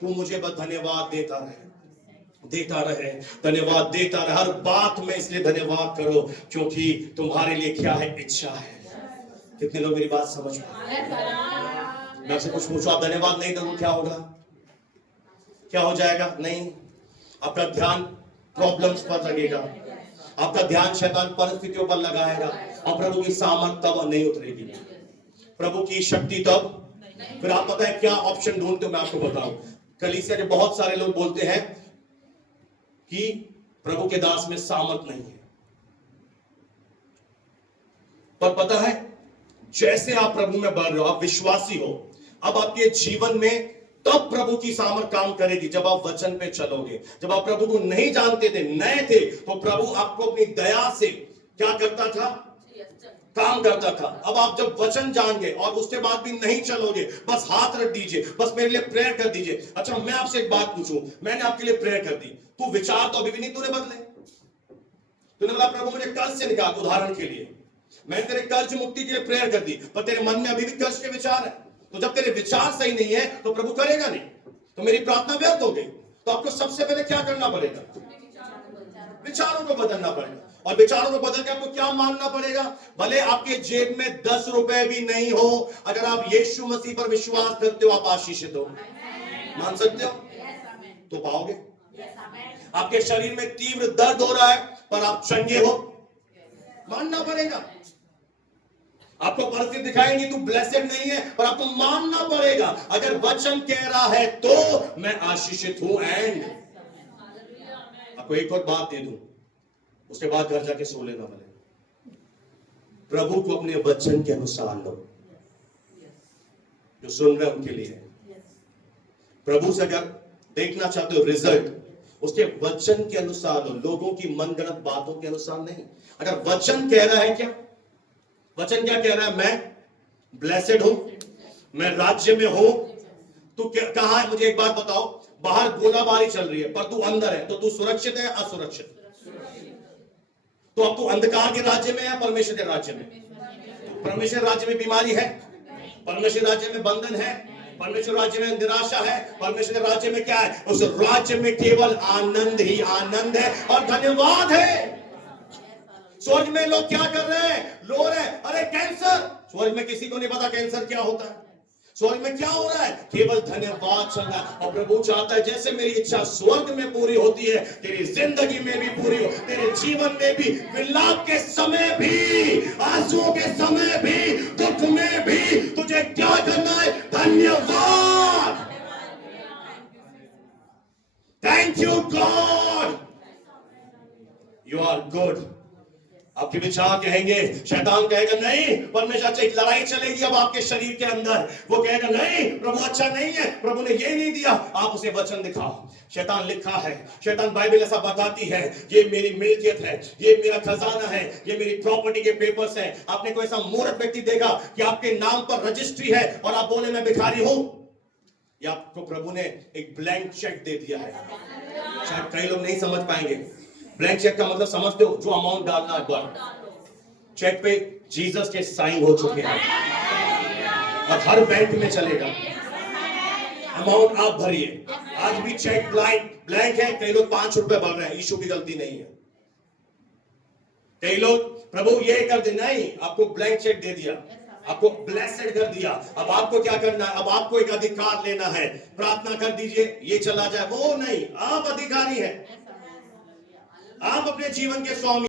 तू मुझे बस धन्यवाद देता रहे, धन्यवाद देता रहे हर बात में। इसलिए धन्यवाद करो, क्योंकि तुम्हारे लिए क्या है? इच्छा है। कितने लोग मेरी बात समझ पाए? मैं आपसे कुछ पूछूं, आप धन्यवाद नहीं करो क्या होगा? क्या हो जाएगा? नहीं, आपका ध्यान प्रॉब्लम्स पर लगेगा, आपका ध्यान शैतान परिस्थितियों पर लगाएगा, और प्रभु की सामर्थ तब नहीं उतरेगी, प्रभु की शक्ति तब। फिर आप पता है क्या ऑप्शन ढूंढते हो? मैं आपको बताऊं। कलीसिया के बहुत सारे लोग बोलते हैं कि प्रभु के दास में सामर्थ नहीं है, पर पता है जैसे आप प्रभु में बढ़ रहे हो, आप विश्वासी हो, अब आपके जीवन में तब प्रभु की सामर्थ काम करेगी जब आप वचन पे चलोगे। जब आप प्रभु को नहीं जानते थे, नए थे, तो प्रभु आपको अपनी दया से क्या करता था? काम करता था। अब आप जब वचन जान गए और उसके बाद भी नहीं चलोगे, बस हाथ रख दीजिए, बस मेरे लिए प्रेयर कर दीजिए। अच्छा, मैं आपसे एक बात पूछूं, मैंने आपके लिए प्रेयर कर दी, तू विचार तो अभी भी नहीं तूने बदले। तूने बोला प्रभु मुझे कर्ज से निकाल, उदाहरण के लिए मैंने तेरे कर्ज मुक्ति के लिए प्रेयर कर दी, पर तेरे मन में अभी भी कर्ज के विचार है। तो जब तेरे विचार सही नहीं है तो प्रभु करेगा नहीं, तो मेरी प्रार्थना व्यर्थ हो गई। तो आपको सबसे पहले क्या करना पड़ेगा? विचारों को बदलना पड़ेगा। और विचारों को बदल के आपको क्या मानना पड़ेगा? भले आपके जेब में 10 रुपए भी नहीं हो, अगर आप यीशु मसीह पर विश्वास करते हो आप आशीषित हो। मान सकते हो? तो पाओगे। आपके शरीर में तीव्र दर्द हो रहा है पर आप चंगे हो, मानना पड़ेगा। आपको परिस्थिति दिखाएंगी तू ब्लेसेड नहीं है, पर आपको मानना पड़ेगा अगर वचन कह रहा है तो मैं आशीषित हूं। एंड आपको एक और बात दे दूं, उसके बाद घर जाके सो लेना पड़ेगा। प्रभु को अपने वचन के अनुसार लो। जो सुन रहे उनके लिए, प्रभु से अगर देखना चाहते हो रिजल्ट, उसके वचन के अनुसार लो, लोगों की मनगढ़ंत बातों के अनुसार नहीं। अगर वचन कह रहा है, क्या वचन क्या कह रहा है? मैं ब्लेसेड हूं, मैं राज्य में हूं। तू कहां है? मुझे एक बात बताओ, बाहर गोलाबारी चल रही है पर तू अंदर है, तो तू सुरक्षित है असुरक्षित? तो अब तू अंधकार के राज्य में है परमेश्वर के राज्य में? परमेश्वर राज्य में बीमारी है, परमेश्वर राज्य में बंधन है, परमेश्वर राज्य में निराशा है, परमेश्वर राज्य में क्या है? उस राज्य में केवल आनंद ही आनंद है और धन्यवाद है। स्वर्ग में लोग क्या कर रहे हैं? रो रहे हैं, अरे कैंसर। स्वर्ग में किसी को नहीं पता कैंसर क्या होता है। स्वर्ग में क्या हो रहा है? केवल धन्यवाद चल रहा है। और प्रभु चाहता है जैसे मेरी इच्छा स्वर्ग में पूरी होती है, तेरी जिंदगी में भी पूरी हो, तेरे जीवन में भी, विलाप के समय भी, आंसुओं के समय भी, दुख में भी तुझे क्या करना है? धन्यवाद। Thank you God, you are good. आपके विचार कहेंगे, शैतान कहेगा नहीं परमेश्वर से एक लड़ाई चलेगी अब आपके शरीर के अंदर। वो कहेगा नहीं प्रभु अच्छा नहीं है, प्रभु ने ये नहीं दिया। आप उसे वचन दिखाओ। शैतान लिखा है, शैतान बाइबल ऐसा बताती है, ये मेरी मिल्कियत है, ये मेरा खजाना है, ये मेरी प्रॉपर्टी के पेपर्स हैं। आपने कोई ऐसा मूर्ख व्यक्ति देखा कि आपके नाम पर रजिस्ट्री है और आप बोले मैं भिखारी हूं? या आपको प्रभु ने एक ब्लैंक चेक दे दिया है? शायद कई लोग नहीं समझ पाएंगे। ब्लैंक चेक का मतलब समझते हो? जो अमाउंट डालना है पर चेक पे जीसस के साइन हो चुके हैं और हर बैंक में चलेगा। अमाउंट आप भरिए। आज भी चेक ब्लैंक है, कई लोग 5 रुपए भर रहे हैं, यीशु की गलती नहीं है। कई लोग प्रभु ये कर दे, नहीं आपको ब्लैंक चेक दे दिया, आपको ब्लेसेड कर दिया। अब आपको क्या करना है? अब आपको एक अधिकार लेना है। प्रार्थना कर दीजिए ये चला जाए, वो नहीं, आप अधिकारी हैं, आप अपने जीवन के स्वामी।